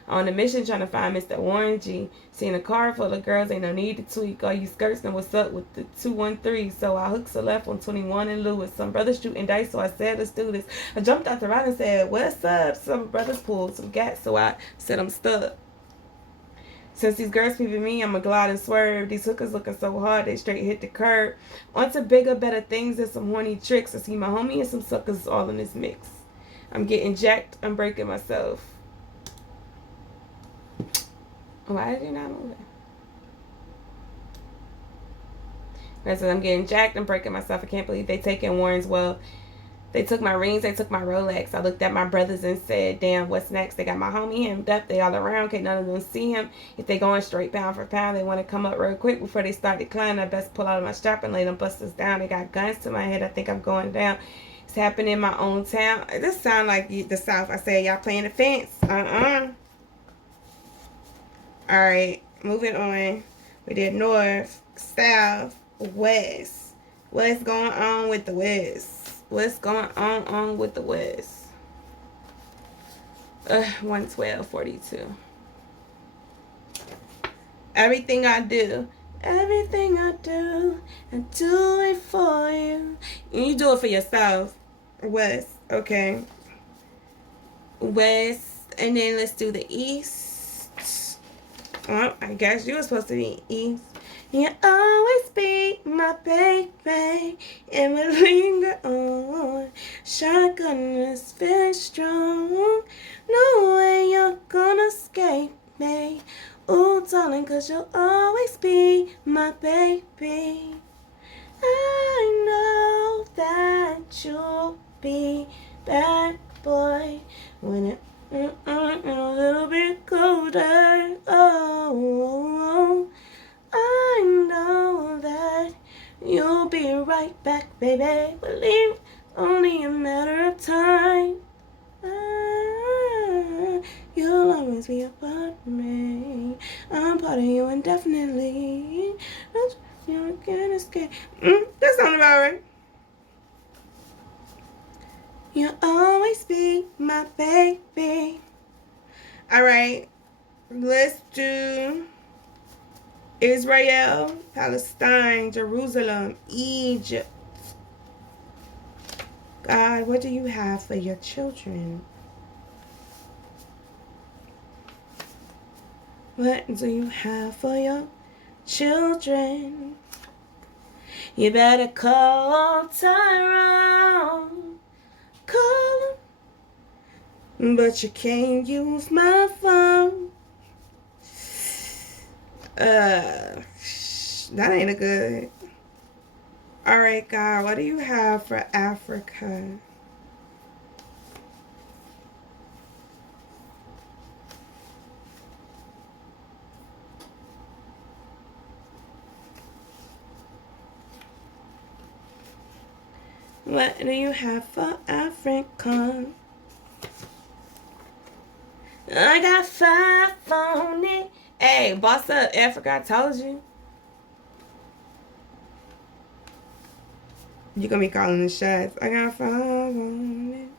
On a mission trying to find Mr. Warren G. Seeing a car full of girls, ain't no need to tweak. All you skirts know what's up with the 213. So I hooks a left on 21 and Lewis. Some brothers shooting dice, so I said, let's do this. I jumped out the ride and said, what's up? Some brothers pulled some gas, so I said, I'm stuck. Since these girls peeping me, I'ma glide and swerve. These hookers looking so hard, they straight hit the curb. On to bigger, better things and some horny tricks. I see my homie and some suckers all in this mix. I'm getting jacked, I'm breaking myself. Why did you not move it? I said, I'm getting jacked, I'm breaking myself. I can't believe they taking Warren's well. They took my rings, they took my Rolex. I looked at my brothers and said, damn, what's next? They got my homie hemmed up, they all around, can't none of them see him. If they going straight pound for pound, they want to come up real quick before they start declining. I best pull out of my strap and lay them busters down. They got guns to my head, I think I'm going down. It's happening in my own town. This sound like the South. I said, y'all playing the fence. Alright, moving on. We did north, south, west. What's going on with the west? What's going on with the west? 112:42. Everything I do, I do it for you. And you do it for yourself. West, okay. West, and then let's do the east. Well, I guess you were supposed to be east. You always be my baby, and we linger on. Shotgun is very strong. No way you're gonna escape me. Ooh, darling, 'cause you'll always be my baby. I know that you'll be that boy when it a little bit colder. Oh, I know that you'll be right back, baby. Believe only a matter of time. You'll always be a part of me. I'm part of you indefinitely. You can't escape. That sounds about right. You'll always be my baby. Alright, let's do Israel, Palestine, Jerusalem, Egypt. God, what do you have for your children? What do you have for your children? You better call Tyrone. Call him. But you can't use my phone. That ain't a good. Alright, God, what do you have for Africa? What do you have for Africa? I got 5 on it. Hey, boss up, Africa, I told you. You're gonna be calling the shots. I got 5 on it.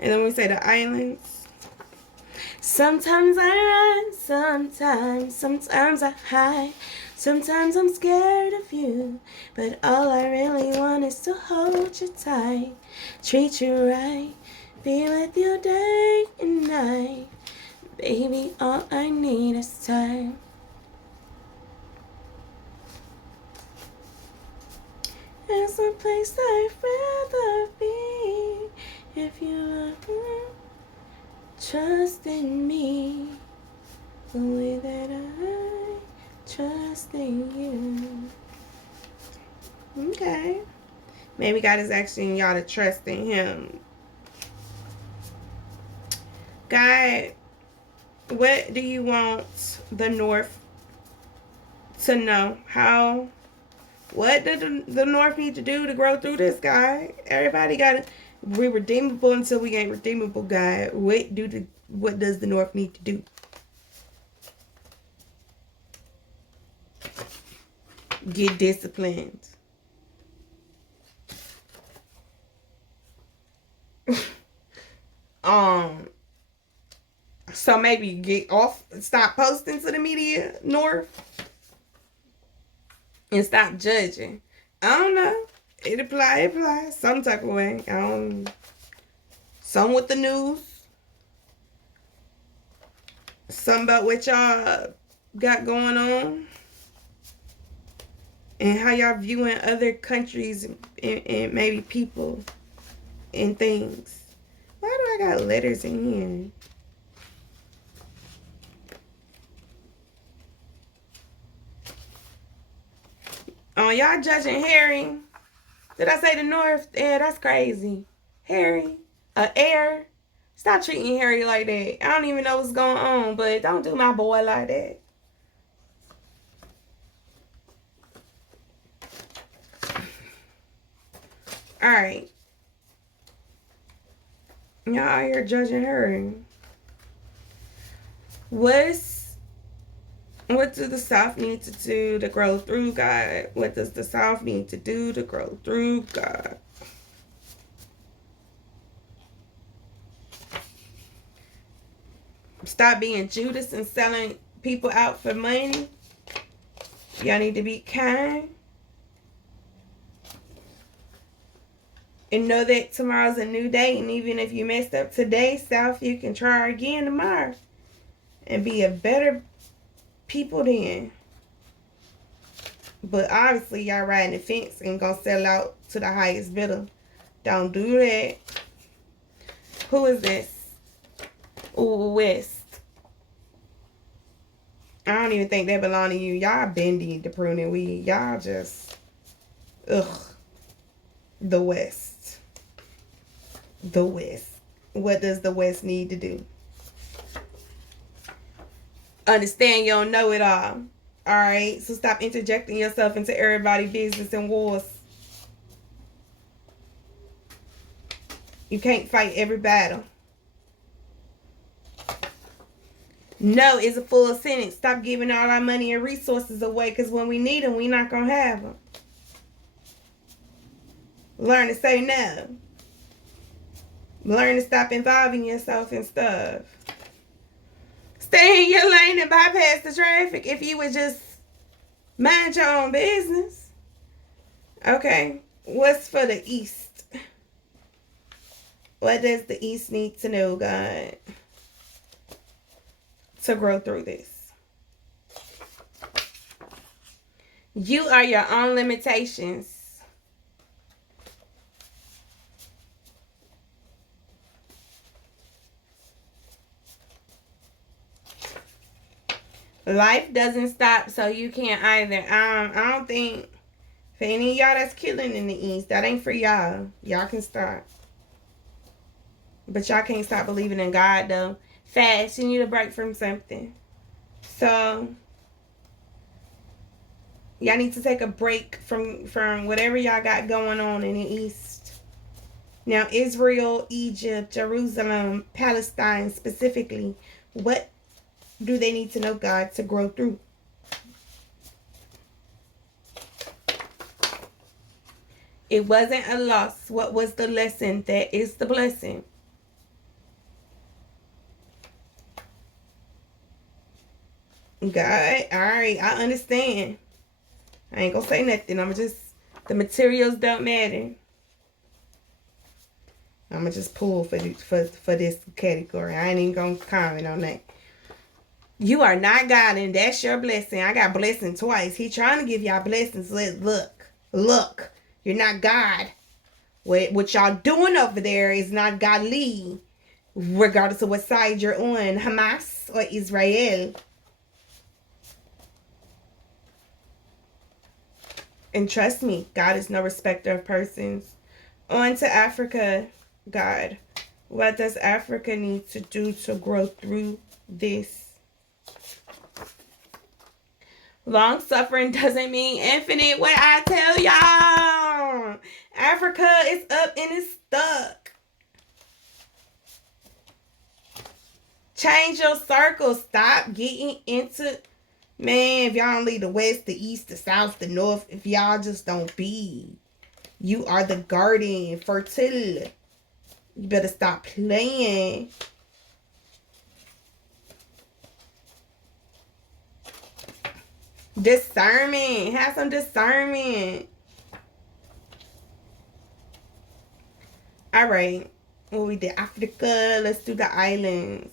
And then we say the islands. Sometimes I run, sometimes I hide. Sometimes I'm scared of you, but all I really want is to hold you tight, treat you right, be with you day and night. Baby, all I need is time. There's a place I'd rather be if you love me. Trust in me the way that I trust in you. Okay. Maybe God is asking y'all to trust in Him. God, what do you want the North to know? How? What did the North need to do to grow through this, God? Everybody got to. We're redeemable until we ain't redeemable, God. What does the North need to do? Get disciplined. um. So maybe get off, stop posting to the media, North, and stop judging. I don't know. It applies some type of way. Some with the news, some about what y'all got going on, and how y'all viewing other countries and maybe people and things. Why do I got letters in here? Oh, y'all judging Harry. Did I say the North? Yeah, that's crazy. Harry. Air. Stop treating Harry like that. I don't even know what's going on, but don't do my boy like that. Alright. Y'all out here judging Harry. What does the South need to do to grow through God? What does the South need to do to grow through God? Stop being Judas and selling people out for money. Y'all need to be kind. And know that tomorrow's a new day. And even if you messed up today, South, you can try again tomorrow. And be a better people then. But obviously, y'all riding the fence and gonna sell out to the highest bidder. Don't do that. Who is this? Ooh, West. I don't even think that belong to you. Y'all bendy the pruning weed. Y'all just, ugh. The West. The West. What does the West need to do? Understand you don't know it all. Alright? So stop interjecting yourself into everybody's business and wars. You can't fight every battle. No is a full sentence. Stop giving all our money and resources away, because when we need them, we're not going to have them. Learn to say no. Learn to stop involving yourself in stuff. Stay in your lane and bypass the traffic if you would just mind your own business. Okay. What's for the East? What does the East need to know, God, to grow through this? You are your own limitations. Life doesn't stop, so you can't either. I don't think for any of y'all that's killing in the East, that ain't for y'all. Y'all can stop. But y'all can't stop believing in God, though. Fast, you need a break from something. So, y'all need to take a break from whatever y'all got going on in the East. Now, Israel, Egypt, Jerusalem, Palestine specifically, what do they need to know, God, to grow through? It wasn't a loss. What was the lesson? That is the blessing. God, all right, I understand. I ain't gonna say nothing. The materials don't matter. I'm gonna just pull for this category. I ain't even gonna comment on that. You are not God, and that's your blessing. I got blessing twice. He trying to give y'all blessings. Look. You're not God. What y'all doing over there is not godly, regardless of what side you're on, Hamas or Israel. And trust me, God is no respecter of persons. On to Africa, God. What does Africa need to do to grow through this? Long suffering doesn't mean infinite. What I tell y'all, Africa is up and it's stuck. Change your circle. Stop getting into, man, if y'all don't leave the west, the east, the south, the north, if y'all just don't be, you are the garden fertile. You better stop playing. Discernment. Have some discernment. All right. Well, we did Africa. Let's do the islands.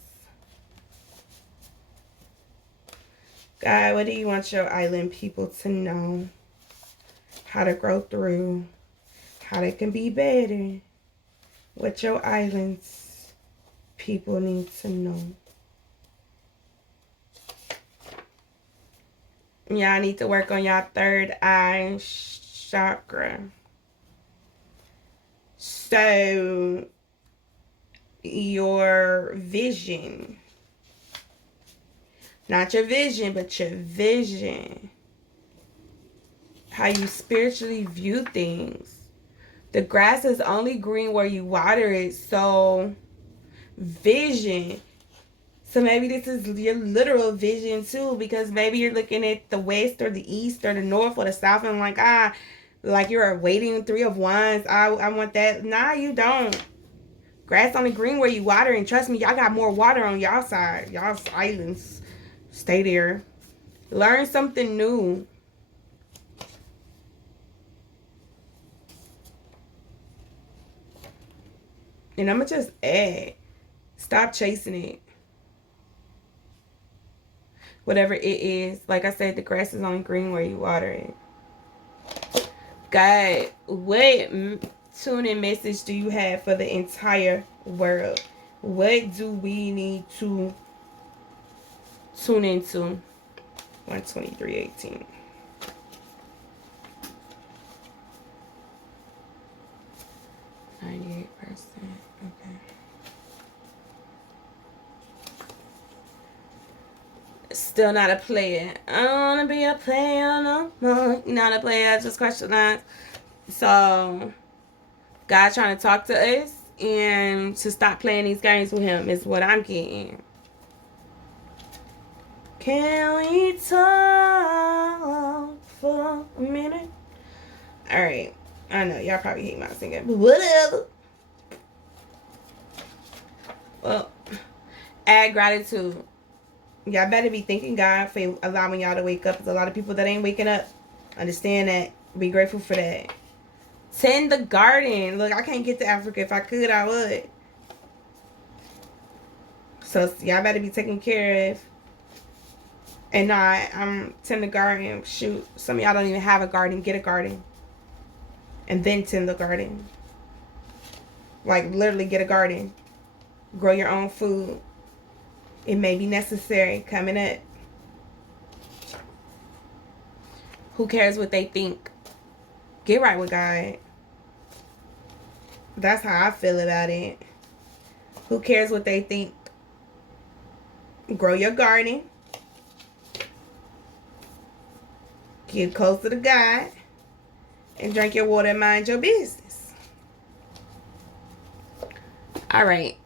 God, what do you want your island people to know? How to grow through. How they can be better. What your islands people need to know. Y'all need to work on y'all third eye chakra. So, your vision. Not your vision, but your vision. How you spiritually view things. The grass is only green where you water it. So, vision. So maybe this is your literal vision too, because maybe you're looking at the west or the east or the north or the south and like you're waiting 3 of wands. I want that. Nah, you don't. Grass on the green where you water, and trust me, y'all got more water on y'all side. Y'all's islands. Stay there. Learn something new. And I'm going to just add. Stop chasing it. Whatever it is. Like I said, the grass is only green where you water it. God, what tune-in message do you have for the entire world? What do we need to tune into? 123:18. $98%. Okay. Still not a player. I don't want to be a player no more. Not a player, just question that. So, God trying to talk to us and to stop playing these games with him is what I'm getting. Can we talk for a minute? Alright. I know, y'all probably hate my singing, but whatever. Well, add gratitude. Y'all better be thanking God for allowing y'all to wake up. There's a lot of people that ain't waking up. Understand that. Be grateful for that. Tend the garden. Look, I can't get to Africa. If I could, I would. So y'all better be taken care of. And I'm tend the garden. Shoot, some of y'all don't even have a garden. Get a garden. And then tend the garden. Like literally get a garden. Grow your own food. It may be necessary coming up. Who cares what they think? Get right with God. That's how I feel about it. Who cares what they think? Grow your garden. Get closer to God. And drink your water and mind your business. All right.